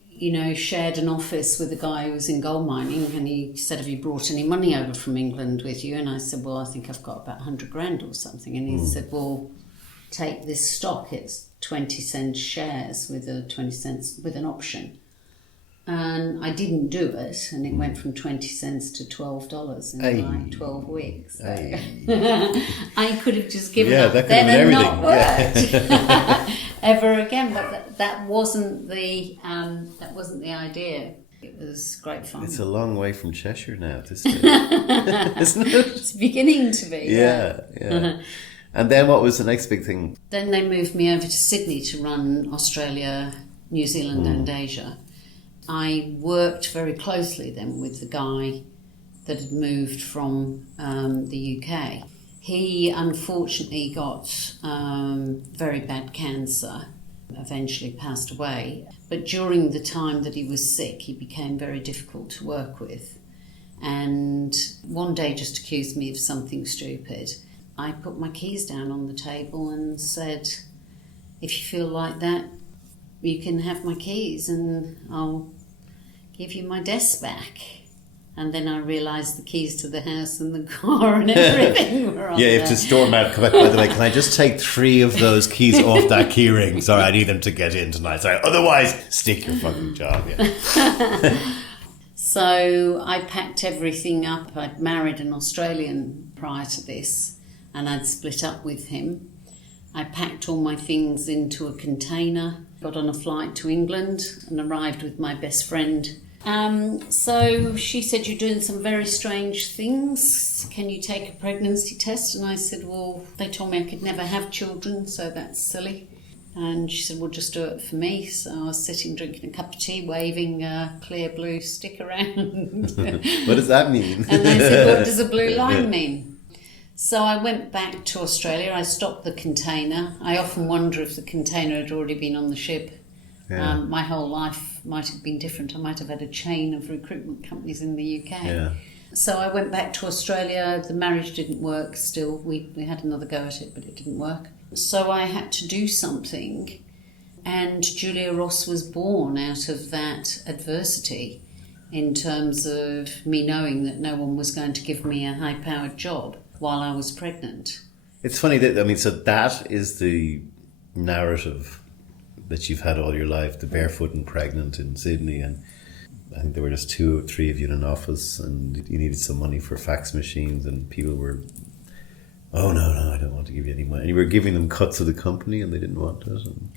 shared an office with a guy who was in gold mining, and he said, have you brought any money over from England with you? And I said, well, I think I've got about 100 grand or something. And he said, well, take this stock. It's 20 cent shares with an option. And I didn't do it, and it went from 20 cents to $12 in like 12 weeks. So I could have just given up then and not worked ever again. But that wasn't the idea. It was great fun. It's a long way from Cheshire now at this stage, isn't it? It's beginning to be. Yeah. And then what was the next big thing? Then they moved me over to Sydney to run Australia, New Zealand and Asia. I worked very closely then with the guy that had moved from the UK. He unfortunately got very bad cancer, eventually passed away. But during the time that he was sick, he became very difficult to work with. And one day just accused me of something stupid. I put my keys down on the table and said, if you feel like that, you can have my keys and I'll give you my desk back. And then I realised the keys to the house and the car and everything were on you have to store them out. By the way, can I just take 3 of those keys off that key ring? Sorry, I need them to get in tonight. Sorry, otherwise, stick your fucking job. Yeah. So I packed everything up. I'd married an Australian prior to this, and I'd split up with him. I packed all my things into a container, got on a flight to England and arrived with my best friend. So she said, you're doing some very strange things. Can you take a pregnancy test? And I said, well, they told me I could never have children, so that's silly. And she said, well, just do it for me. So I was sitting drinking a cup of tea, waving a clear blue stick around. What does that mean? And they said, what does a blue line mean? So I went back to Australia. I stopped the container. I often wonder if the container had already been on the ship. Yeah. My whole life might have been different. I might have had a chain of recruitment companies in the UK. Yeah. So I went back to Australia. The marriage didn't work still. We had another go at it, but it didn't work. So I had to do something. And Julia Ross was born out of that adversity in terms of me knowing that no one was going to give me a high-powered job while I was pregnant. It's funny that, so that is the narrative that you've had all your life, the barefoot and pregnant in Sydney, and I think there were just 2 or 3 of you in an office and you needed some money for fax machines and people were, oh no, I don't want to give you any money. And you were giving them cuts of the company and they didn't want it. And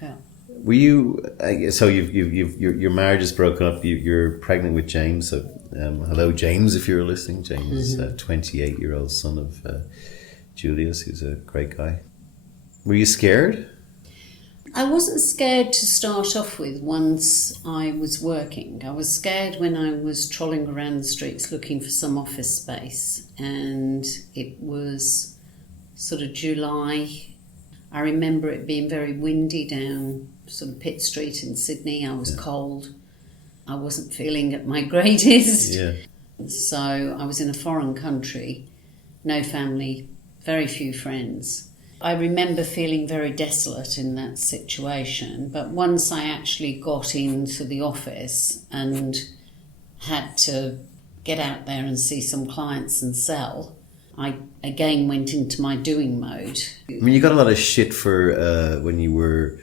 Yeah. were you, so your marriage is broken up, you're pregnant with James, so hello James if you're listening. James is a 28-year-old son of Julius, who's a great guy. Were you scared? I wasn't scared to start off with once I was working. I was scared when I was trolling around the streets looking for some office space, and it was sort of July. I remember it being very windy down sort of Pitt Street in Sydney. I was cold. I wasn't feeling at my greatest. Yeah. So I was in a foreign country, no family, very few friends. I remember feeling very desolate in that situation, but once I actually got into the office and had to get out there and see some clients and sell, I again went into my doing mode. I mean, you got a lot of shit for when you were...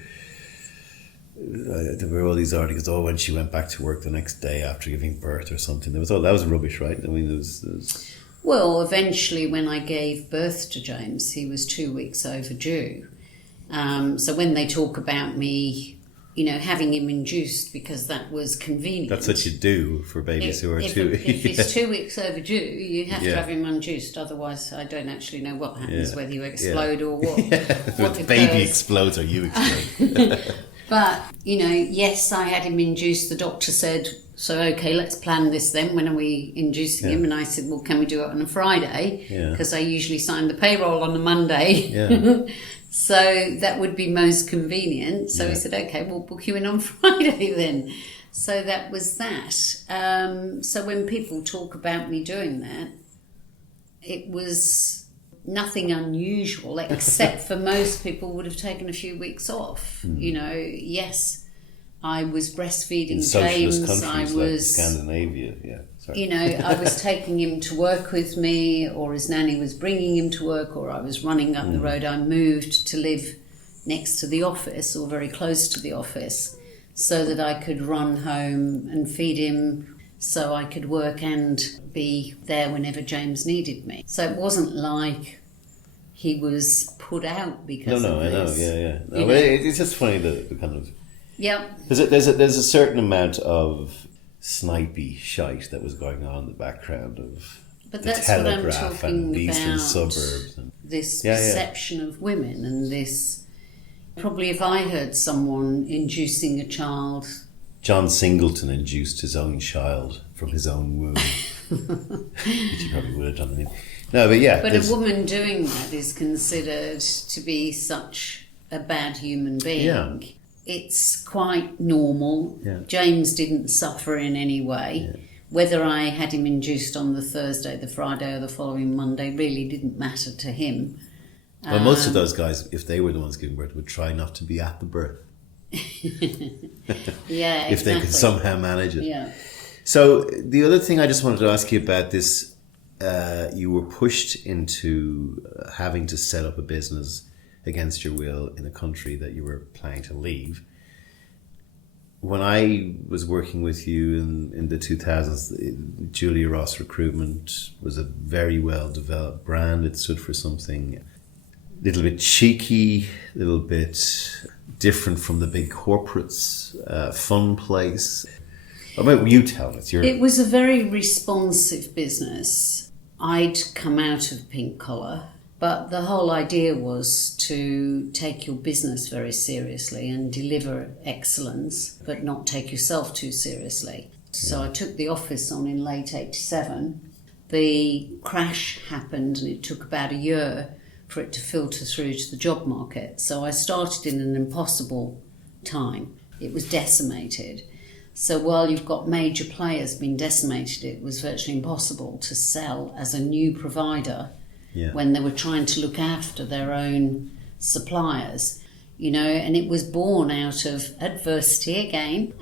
there were all these articles, when she went back to work the next day after giving birth or something. That was rubbish, right? I mean, there was... Well, eventually when I gave birth to James, he was 2 weeks overdue. So when they talk about me, having him induced because that was convenient. That's what you do for babies who are if he's 2 weeks overdue, you have to have him induced. Otherwise, I don't actually know what happens, whether you explode or what. What the baby explodes or you explode. But, yes, I had him induced. The doctor said, so, okay, let's plan this then. When are we inducing him? And I said, well, can we do it on a Friday? Because I usually sign the payroll on a Monday. Yeah. So that would be most convenient. So he said, okay, we'll book you in on Friday then. So that was that. So when people talk about me doing that, it was nothing unusual, except for most people would have taken a few weeks off. Yes, I was breastfeeding in socialist James. countries like Scandinavia, I was taking him to work with me, or his nanny was bringing him to work, or I was running up the road. I moved to live next to the office, or very close to the office, so that I could run home and feed him, so I could work and be there whenever James needed me. So it wasn't like he was put out because of this. I know, No, but it's just funny the kind of... Yeah. There's a certain amount of snipey shite that was going on in the background of but the that's Telegraph what I'm and the eastern about, suburbs. This perception of women and this... Probably if I heard someone inducing a child... John Singleton induced his own child from his own womb. Which he probably would have done. No, but yeah. But a woman doing that is considered to be such a bad human being. Yeah. It's quite normal. Yeah. James didn't suffer in any way. Yeah. Whether I had him induced on the Thursday, the Friday or the following Monday really didn't matter to him. Well, most of those guys, if they were the ones giving birth, would try not to be at the birth. Yeah, if they could somehow manage it. Yeah. So the other thing I just wanted to ask you about this, you were pushed into having to set up a business against your will in a country that you were planning to leave. When I was working with you in the 2000s, Julia Ross Recruitment was a very well developed brand. It stood for something a little bit cheeky, a little bit different from the big corporates, fun place. What about you tell us? It was a very responsive business. I'd come out of pink collar, but the whole idea was to take your business very seriously and deliver excellence, but not take yourself too seriously. So I took the office on in late 87. The crash happened and it took about a year for it to filter through to the job market. So I started in an impossible time. It was decimated. So while you've got major players being decimated, it was virtually impossible to sell as a new provider when they were trying to look after their own suppliers. And it was born out of adversity again,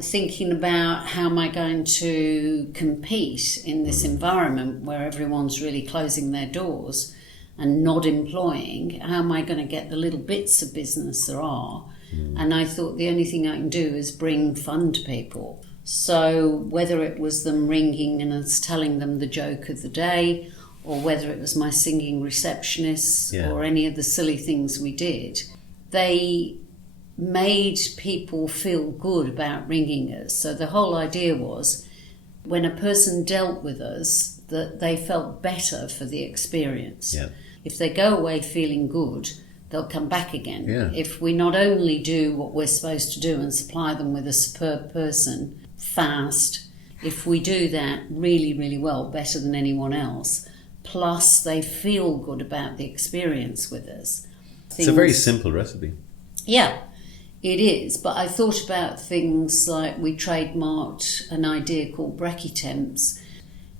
thinking about how am I going to compete in this environment where everyone's really closing their doors and not employing. How am I going to get the little bits of business there are? And I thought the only thing I can do is bring fun to people. So whether it was them ringing and us telling them the joke of the day, or whether it was my singing receptionists or any of the silly things we did, they made people feel good about ringing us. So the whole idea was when a person dealt with us, that they felt better for the experience. Yeah. If they go away feeling good, they'll come back again. Yeah. If we not only do what we're supposed to do and supply them with a superb person fast, if we do that really, really well, better than anyone else, plus they feel good about the experience with us. It's a very simple recipe. Yeah, it is. But I thought about things like we trademarked an idea called brachytemps.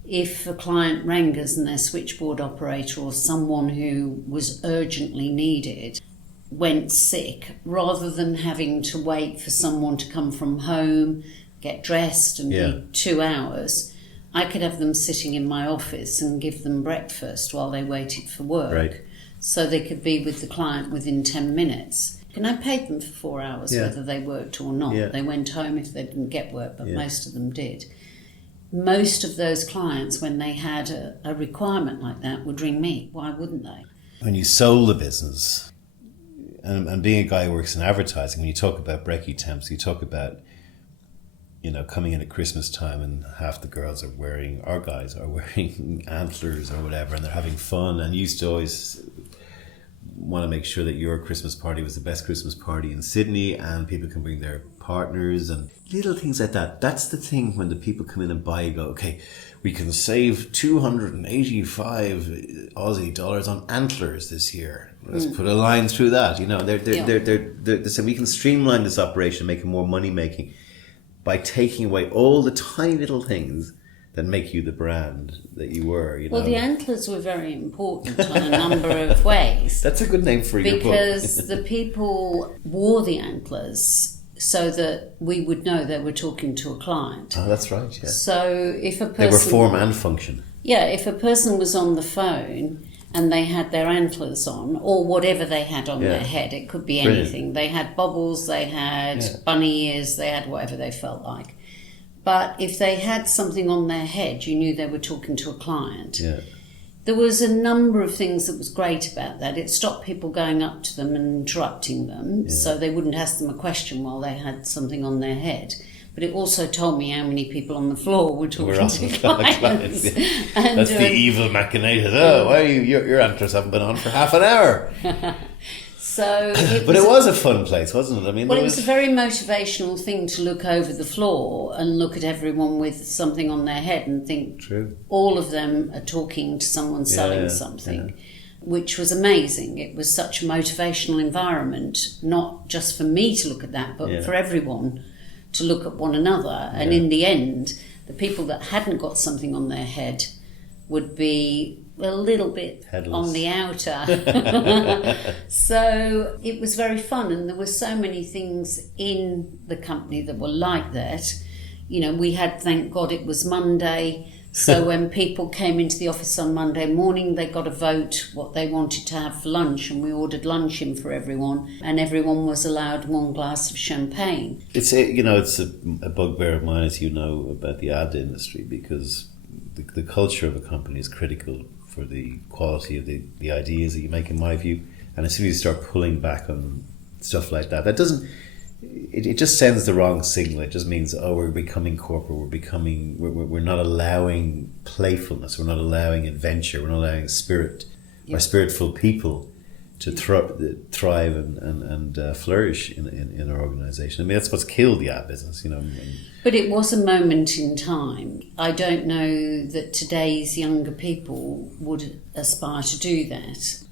If a client rang us and their switchboard operator or someone who was urgently needed went sick, rather than having to wait for someone to come from home, get dressed and be 2 hours, I could have them sitting in my office and give them breakfast while they waited for work. Right. So they could be with the client within 10 minutes. And I paid them for 4 hours whether they worked or not. Yeah. They went home if they didn't get work, but most of them did. Most of those clients, when they had a requirement like that, would ring me. Why wouldn't they? When you sold the business, and being a guy who works in advertising, when you talk about brekkie temps, you talk about, coming in at Christmas time and half the girls are wearing, our guys are wearing antlers or whatever, and they're having fun, and you used to always want to make sure that your Christmas party was the best Christmas party in Sydney, and people can bring their partners and little things like that. That's the thing when the people come in and buy, you go, okay, we can save 285 Aussie dollars on antlers this year. Let's put a line through that. They're saying we can streamline this operation, make it more money making by taking away all the tiny little things that make you the brand that you were. Well, the antlers were very important on a number of ways. That's a good name for your book. Because the people wore the antlers so that we would know they were talking to a client. Oh, that's right, yeah. So if a person... They were form and function. Yeah, if a person was on the phone and they had their antlers on, or whatever they had on their head, it could be anything. They had bobbles, they had bunny ears, they had whatever they felt like. But if they had something on their head, you knew they were talking to a client. Yeah. There was a number of things that was great about that. It stopped people going up to them and interrupting them, so they wouldn't ask them a question while they had something on their head. But it also told me how many people on the floor were talking to clients. And, that's the evil machinators. Oh, why are your antlers haven't been on for half an hour? So but it was a fun place, wasn't it? I mean, well, it was a very motivational thing to look over the floor and look at everyone with something on their head and think all of them are talking to someone selling something, which was amazing. It was such a motivational environment, not just for me to look at that, but for everyone to look at one another. And in the end, the people that hadn't got something on their head would be a little bit headless on the outer. So it was very fun, and there were so many things in the company that were like that. We had, thank God it was Monday, so when people came into the office on Monday morning, they got a vote what they wanted to have for lunch, and we ordered lunch in for everyone, and everyone was allowed one glass of champagne. It's a bugbear of mine, as you know, about the ad industry, because the culture of a company is critical for the quality of the ideas that you make, in my view. And as soon as you start pulling back on stuff like that, it just sends the wrong signal. It just means, we're becoming corporate, we're not allowing playfulness, we're not allowing adventure, we're not allowing spirit or spiritful people to thrive and flourish in our organisation. I mean, that's what's killed the ad business, But it was a moment in time. I don't know that today's younger people would aspire to do that.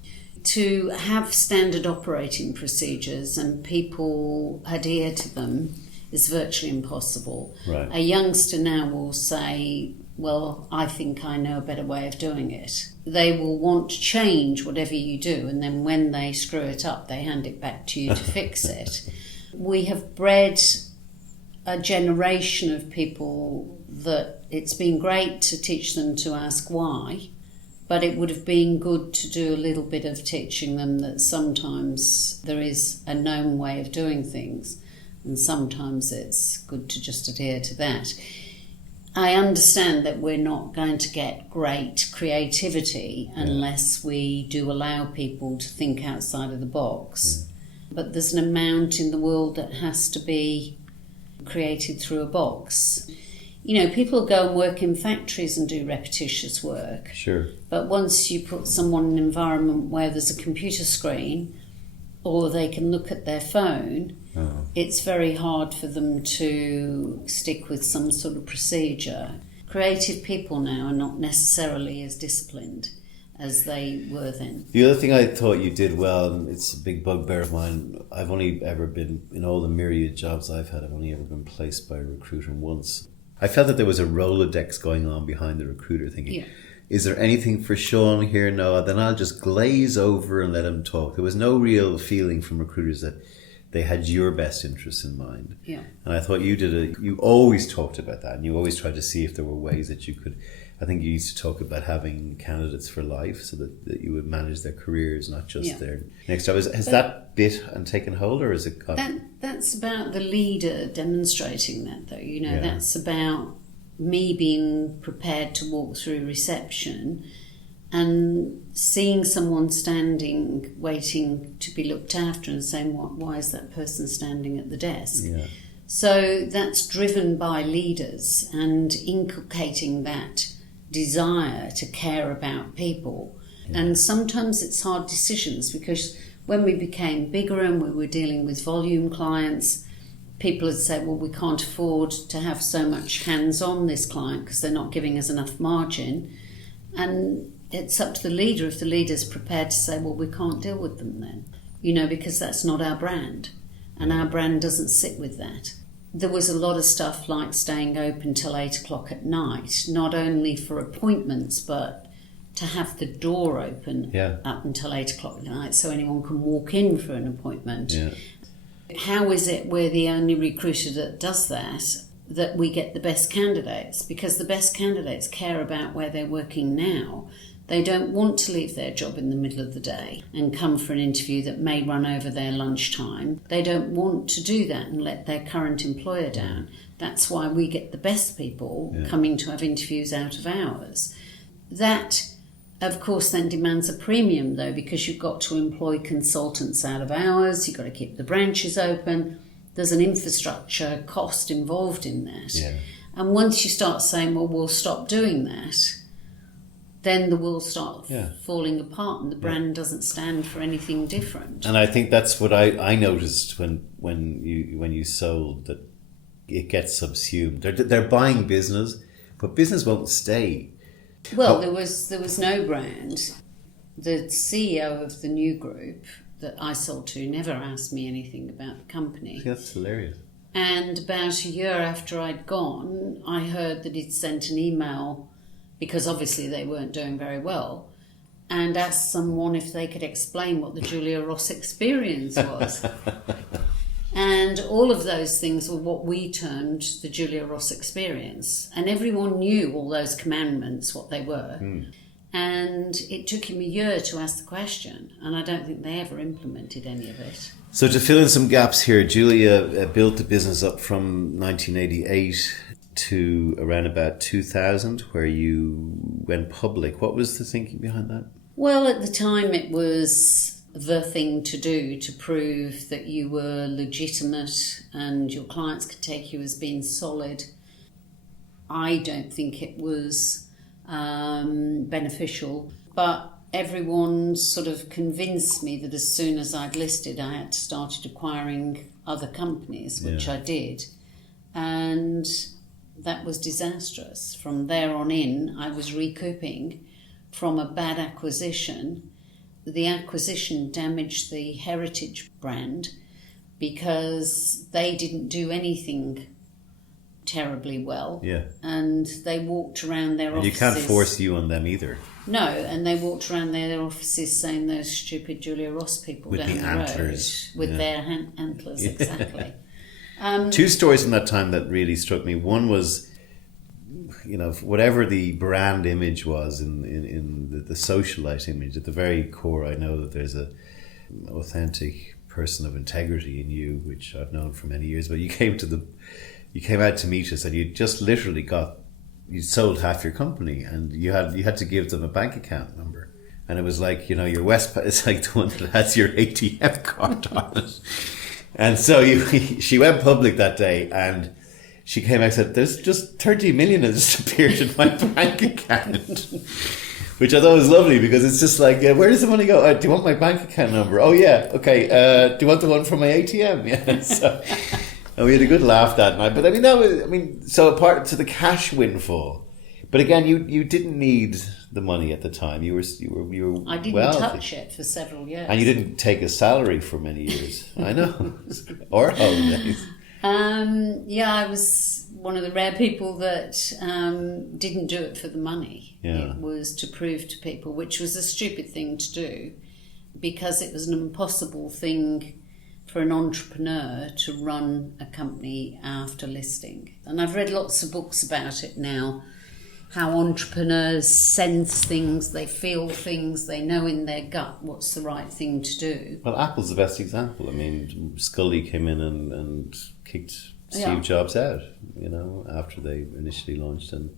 To have standard operating procedures and people adhere to them is virtually impossible. Right. A youngster now will say, well, I think I know a better way of doing it. They will want to change whatever you do, and then when they screw it up, they hand it back to you to fix it. We have bred a generation of people that it's been great to teach them to ask why, but it would have been good to do a little bit of teaching them that sometimes there is a known way of doing things, and sometimes it's good to just adhere to that. I understand that we're not going to get great creativity unless we do allow people to think outside of the box. But there's an amount in the world that has to be created through a box. People go and work in factories and do repetitious work. Sure. But once you put someone in an environment where there's a computer screen or they can look at their phone, it's very hard for them to stick with some sort of procedure. Creative people now are not necessarily as disciplined as they were then. The other thing I thought you did well, and it's a big bugbear of mine, I've only ever been, in all the myriad jobs I've had, I've only ever been placed by a recruiter once. I felt that there was a Rolodex going on behind the recruiter thinking, is there anything for Sean here? No, then I'll just glaze over and let him talk. There was no real feeling from recruiters that they had your best interests in mind. Yeah. And I thought you always talked about that, and you always tried to see if there were ways that you could. I think you used to talk about having candidates for life so that you would manage their careers, not just their next job. Has that bit and taken hold, or is it that's about the leader demonstrating that, though. That's about me being prepared to walk through reception and seeing someone standing, waiting to be looked after, and saying, why is that person standing at the desk? Yeah. So that's driven by leaders and inculcating that desire to care about people. Yeah. And sometimes it's hard decisions, because when we became bigger and we were dealing with volume clients, people had said, well, we can't afford to have so much hands-on this client because they're not giving us enough margin. And it's up to the leader, if the leader's prepared to say, well, we can't deal with them then, because that's not our brand. And our brand doesn't sit with that. There was a lot of stuff like staying open till 8 o'clock at night, not only for appointments, but to have the door open up until 8 o'clock at night so anyone can walk in for an appointment. Yeah. How is it we're the only recruiter that does that we get the best candidates? Because the best candidates care about where they're working now. They don't want to leave their job in the middle of the day and come for an interview that may run over their lunchtime. They don't want to do that and let their current employer down. That's why we get the best people coming to have interviews out of hours. That, of course, then demands a premium, though, because you've got to employ consultants out of hours, you've got to keep the branches open. There's an infrastructure cost involved in that. Yeah. And once you start saying, well, we'll stop doing that, then the world starts falling apart and the brand doesn't stand for anything different. And I think that's what I noticed when you sold, that it gets subsumed. They're buying business, but business won't stay. Well, there was no brand. The CEO of the new group that I sold to never asked me anything about the company. That's hilarious. And about a year after I'd gone, I heard that he'd sent an email, because obviously they weren't doing very well, and asked someone if they could explain what the Julia Ross experience was. And all of those things were what we termed the Julia Ross experience. And everyone knew all those commandments, what they were. Mm. And it took him a year to ask the question, and I don't think they ever implemented any of it. So to fill in some gaps here, Julia built the business up from 1988 to around about 2000, where you went public. What was the thinking behind that? Well, at the time it was the thing to do to prove that you were legitimate and your clients could take you as being solid. I don't think it was beneficial, but everyone sort of convinced me that as soon as I'd listed, I had to start acquiring other companies, which I did. And that was disastrous. From there on in, I was recouping from a bad acquisition. The acquisition damaged the heritage brand because they didn't do anything terribly well. Yeah. And they walked around their offices. You can't force you on them either. No, and they walked around their offices saying those stupid Julia Ross people with down the antlers. Road. With their antlers, exactly. Two stories from that time that really struck me. One was, whatever the brand image was in the socialite image, at the very core, I know that there's an authentic person of integrity in you, which I've known for many years. But you came out to meet us, and you just literally you sold half your company, and you had to give them a bank account number, and it was like your it's like the one that has your ATM card on it. And so she went public that day, and she came out and said, there's just 30 million has disappeared in my bank account, which I thought was lovely, because it's just like, where does the money go? Do you want my bank account number? Oh, yeah. Okay. Do you want the one from my ATM? Yeah. So, and we had a good laugh that night. But so apart to the cash windfall. But again, you didn't need the money at the time. You were I didn't wealthy. Touch it for several years. And you didn't take a salary for many years. I know. Or holidays. I was one of the rare people that didn't do it for the money. Yeah. It was to prove to people, which was a stupid thing to do, because it was an impossible thing for an entrepreneur to run a company after listing. And I've read lots of books about it now, how entrepreneurs sense things, they feel things, they know in their gut what's the right thing to do. Well, Apple's the best example. Scully came in and kicked Steve Jobs out, after they initially launched, and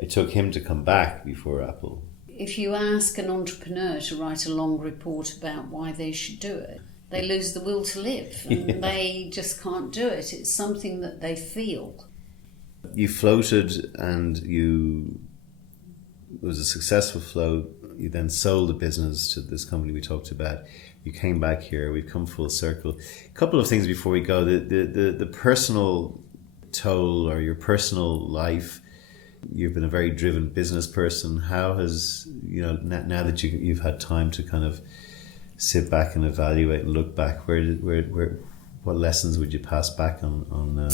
it took him to come back before Apple. if you ask an entrepreneur to write a long report about why they should do it, they lose the will to live and they just can't do it. It's something that they feel. You floated and it was a successful float. You then sold the business to this company we talked about. You came back here. We've come full circle. A couple of things before we go. The personal toll or your personal life. You've been a very driven business person. How has, now that you've had time to kind of sit back and evaluate and look back, what lessons would you pass back on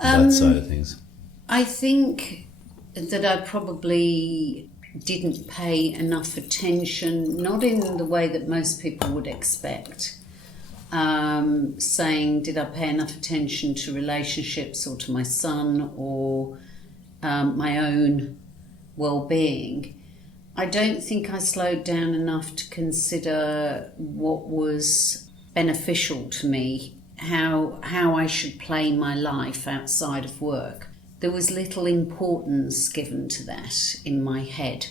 that side of things? I think that I probably didn't pay enough attention, not in the way that most people would expect. Saying, did I pay enough attention to relationships or to my son or my own well-being? I don't think I slowed down enough to consider what was beneficial to me, how I should play my life outside of work. There was little importance given to that in my head.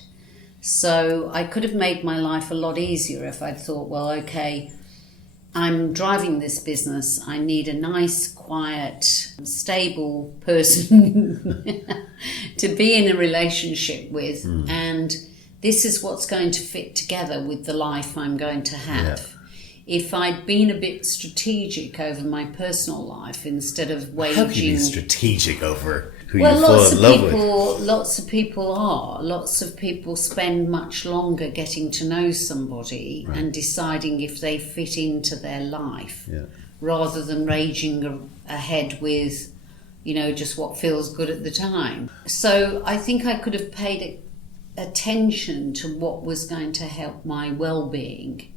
So I could have made my life a lot easier if I'd thought, well, okay, I'm driving this business. I need a nice, quiet, stable person to be in a relationship with. And this is what's going to fit together with the life I'm going to have. Yeah. If I'd been a bit strategic over my personal life instead of waging... How can you be strategic over who you fall in love with? Lots of people are. Lots of people spend much longer getting to know somebody and deciding if they fit into their life rather than raging ahead with, just what feels good at the time. So I think I could have paid attention to what was going to help my well-being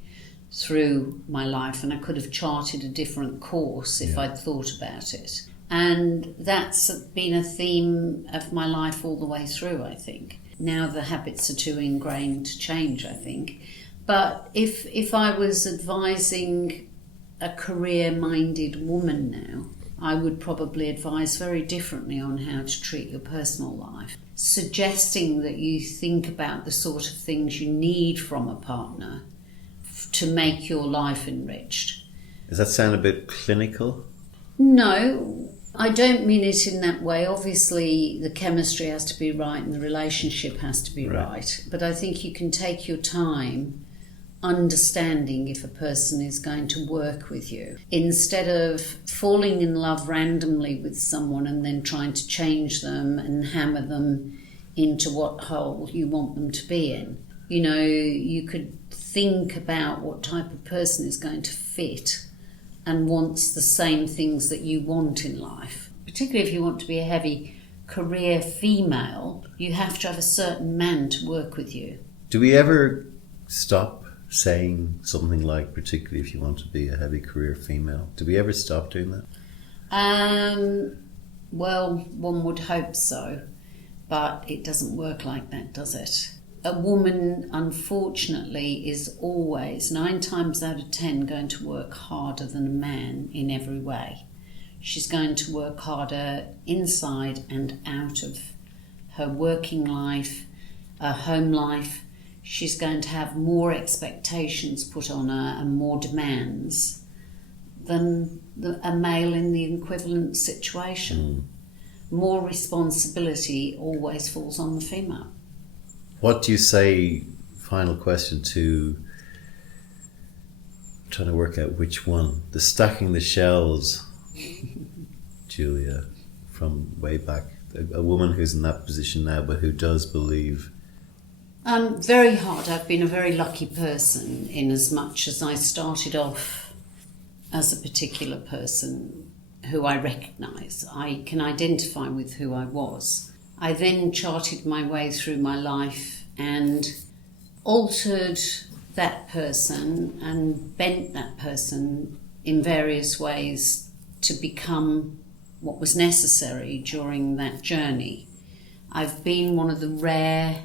through my life, and I could have charted a different course if I'd thought about it. And that's been a theme of my life all the way through, I think. Now the habits are too ingrained to change, I think. But if I was advising a career-minded woman now, I would probably advise very differently on how to treat your personal life, suggesting that you think about the sort of things you need from a partner to make your life enriched. Does that sound a bit clinical? No, I don't mean it in that way. Obviously, the chemistry has to be right and the relationship has to be right. But I think you can take your time understanding if a person is going to work with you, instead of falling in love randomly with someone and then trying to change them and hammer them into what hole you want them to be in. You could think about what type of person is going to fit and wants the same things that you want in life. Particularly if you want to be a heavy career female, you have to have a certain man to work with you. Do we ever stop saying something like, particularly if you want to be a heavy career female? Do we ever stop doing that? Well, one would hope so, but it doesn't work like that, does it? A woman, unfortunately, is always, 9 times out of 10, going to work harder than a man in every way. She's going to work harder inside and out of her working life, her home life. She's going to have more expectations put on her and more demands than a male in the equivalent situation. More responsibility always falls on the female. What do you say, final question, to trying to work out which one? The stacking the shells, Julia, from way back. A woman who's in that position now, but who does believe. Very hard. I've been a very lucky person in as much as I started off as a particular person who I recognise. I can identify with who I was. I then charted my way through my life and altered that person and bent that person in various ways to become what was necessary during that journey. I've been one of the rare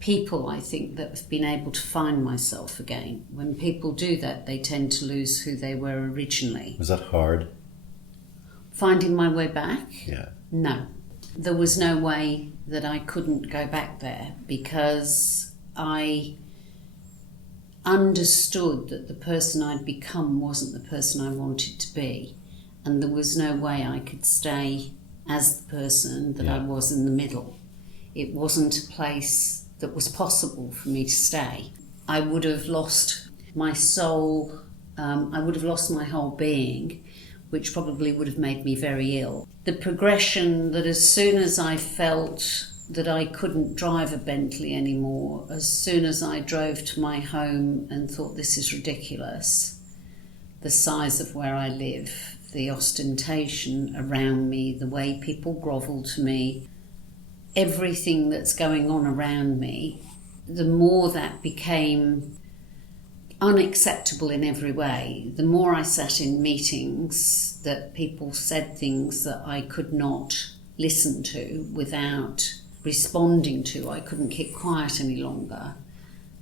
people, I think, that have been able to find myself again. When people do that, they tend to lose who they were originally. Was that hard? Finding my way back? Yeah. No. there was no way that I couldn't go back there, because I understood that the person I'd become wasn't the person I wanted to be, and there was no way I could stay as the person that I was in the middle. It wasn't a place that was possible for me to stay. I would have lost my soul, I would have lost my whole being, which probably would have made me very ill. The progression that as soon as I felt that I couldn't drive a Bentley anymore, as soon as I drove to my home and thought, this is ridiculous, the size of where I live, the ostentation around me, the way people grovel to me, everything that's going on around me, the more that became unacceptable in every way, the more I sat in meetings that people said things that I could not listen to without responding to. I couldn't keep quiet any longer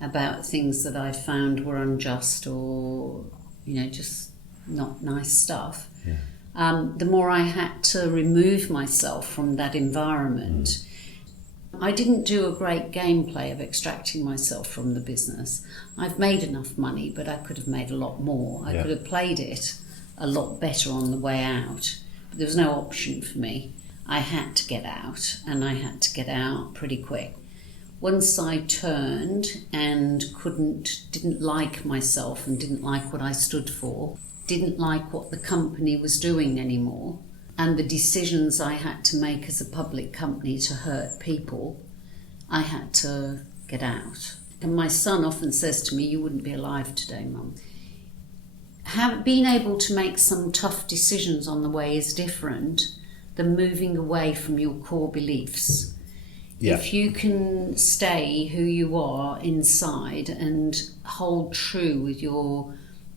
about things that I found were unjust or, just not nice stuff. The more I had to remove myself from that environment. I didn't do a great gameplay of extracting myself from the business. I've made enough money, but I could have made a lot more. I could have played it a lot better on the way out. But there was no option for me. I had to get out, and I had to get out pretty quick. Once I turned and didn't like myself and didn't like what I stood for, didn't like what the company was doing anymore, and the decisions I had to make as a public company to hurt people, I had to get out. And my son often says to me, you wouldn't be alive today, Mum. Being able to make some tough decisions on the way is different than moving away from your core beliefs. If you can stay who you are inside and hold true with your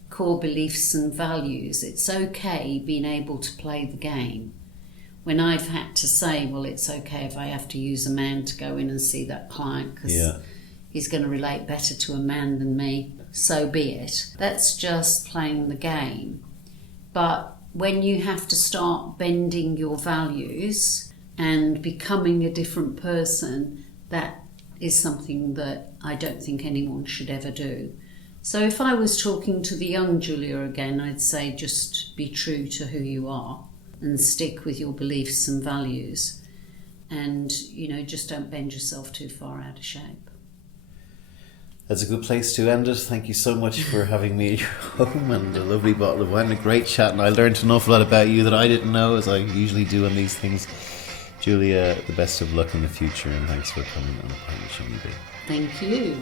core beliefs and values, it's okay being able to play the game. When I've had to say, well, it's okay if I have to use a man to go in and see that client because he's going to relate better to a man than me, so be it. That's just playing the game. But when you have to start bending your values and becoming a different person, that is something that I don't think anyone should ever do. So if I was talking to the young Julia again, I'd say just be true to who you are and stick with your beliefs and values, and just don't bend yourself too far out of shape. That's a good place to end it. Thank you so much for having me at your home, and a lovely bottle of wine, a great chat, and I learned an awful lot about you that I didn't know, as I usually do on these things. Julia, the best of luck in the future, and thanks for coming on the Pint with Seaniebee. Thank you.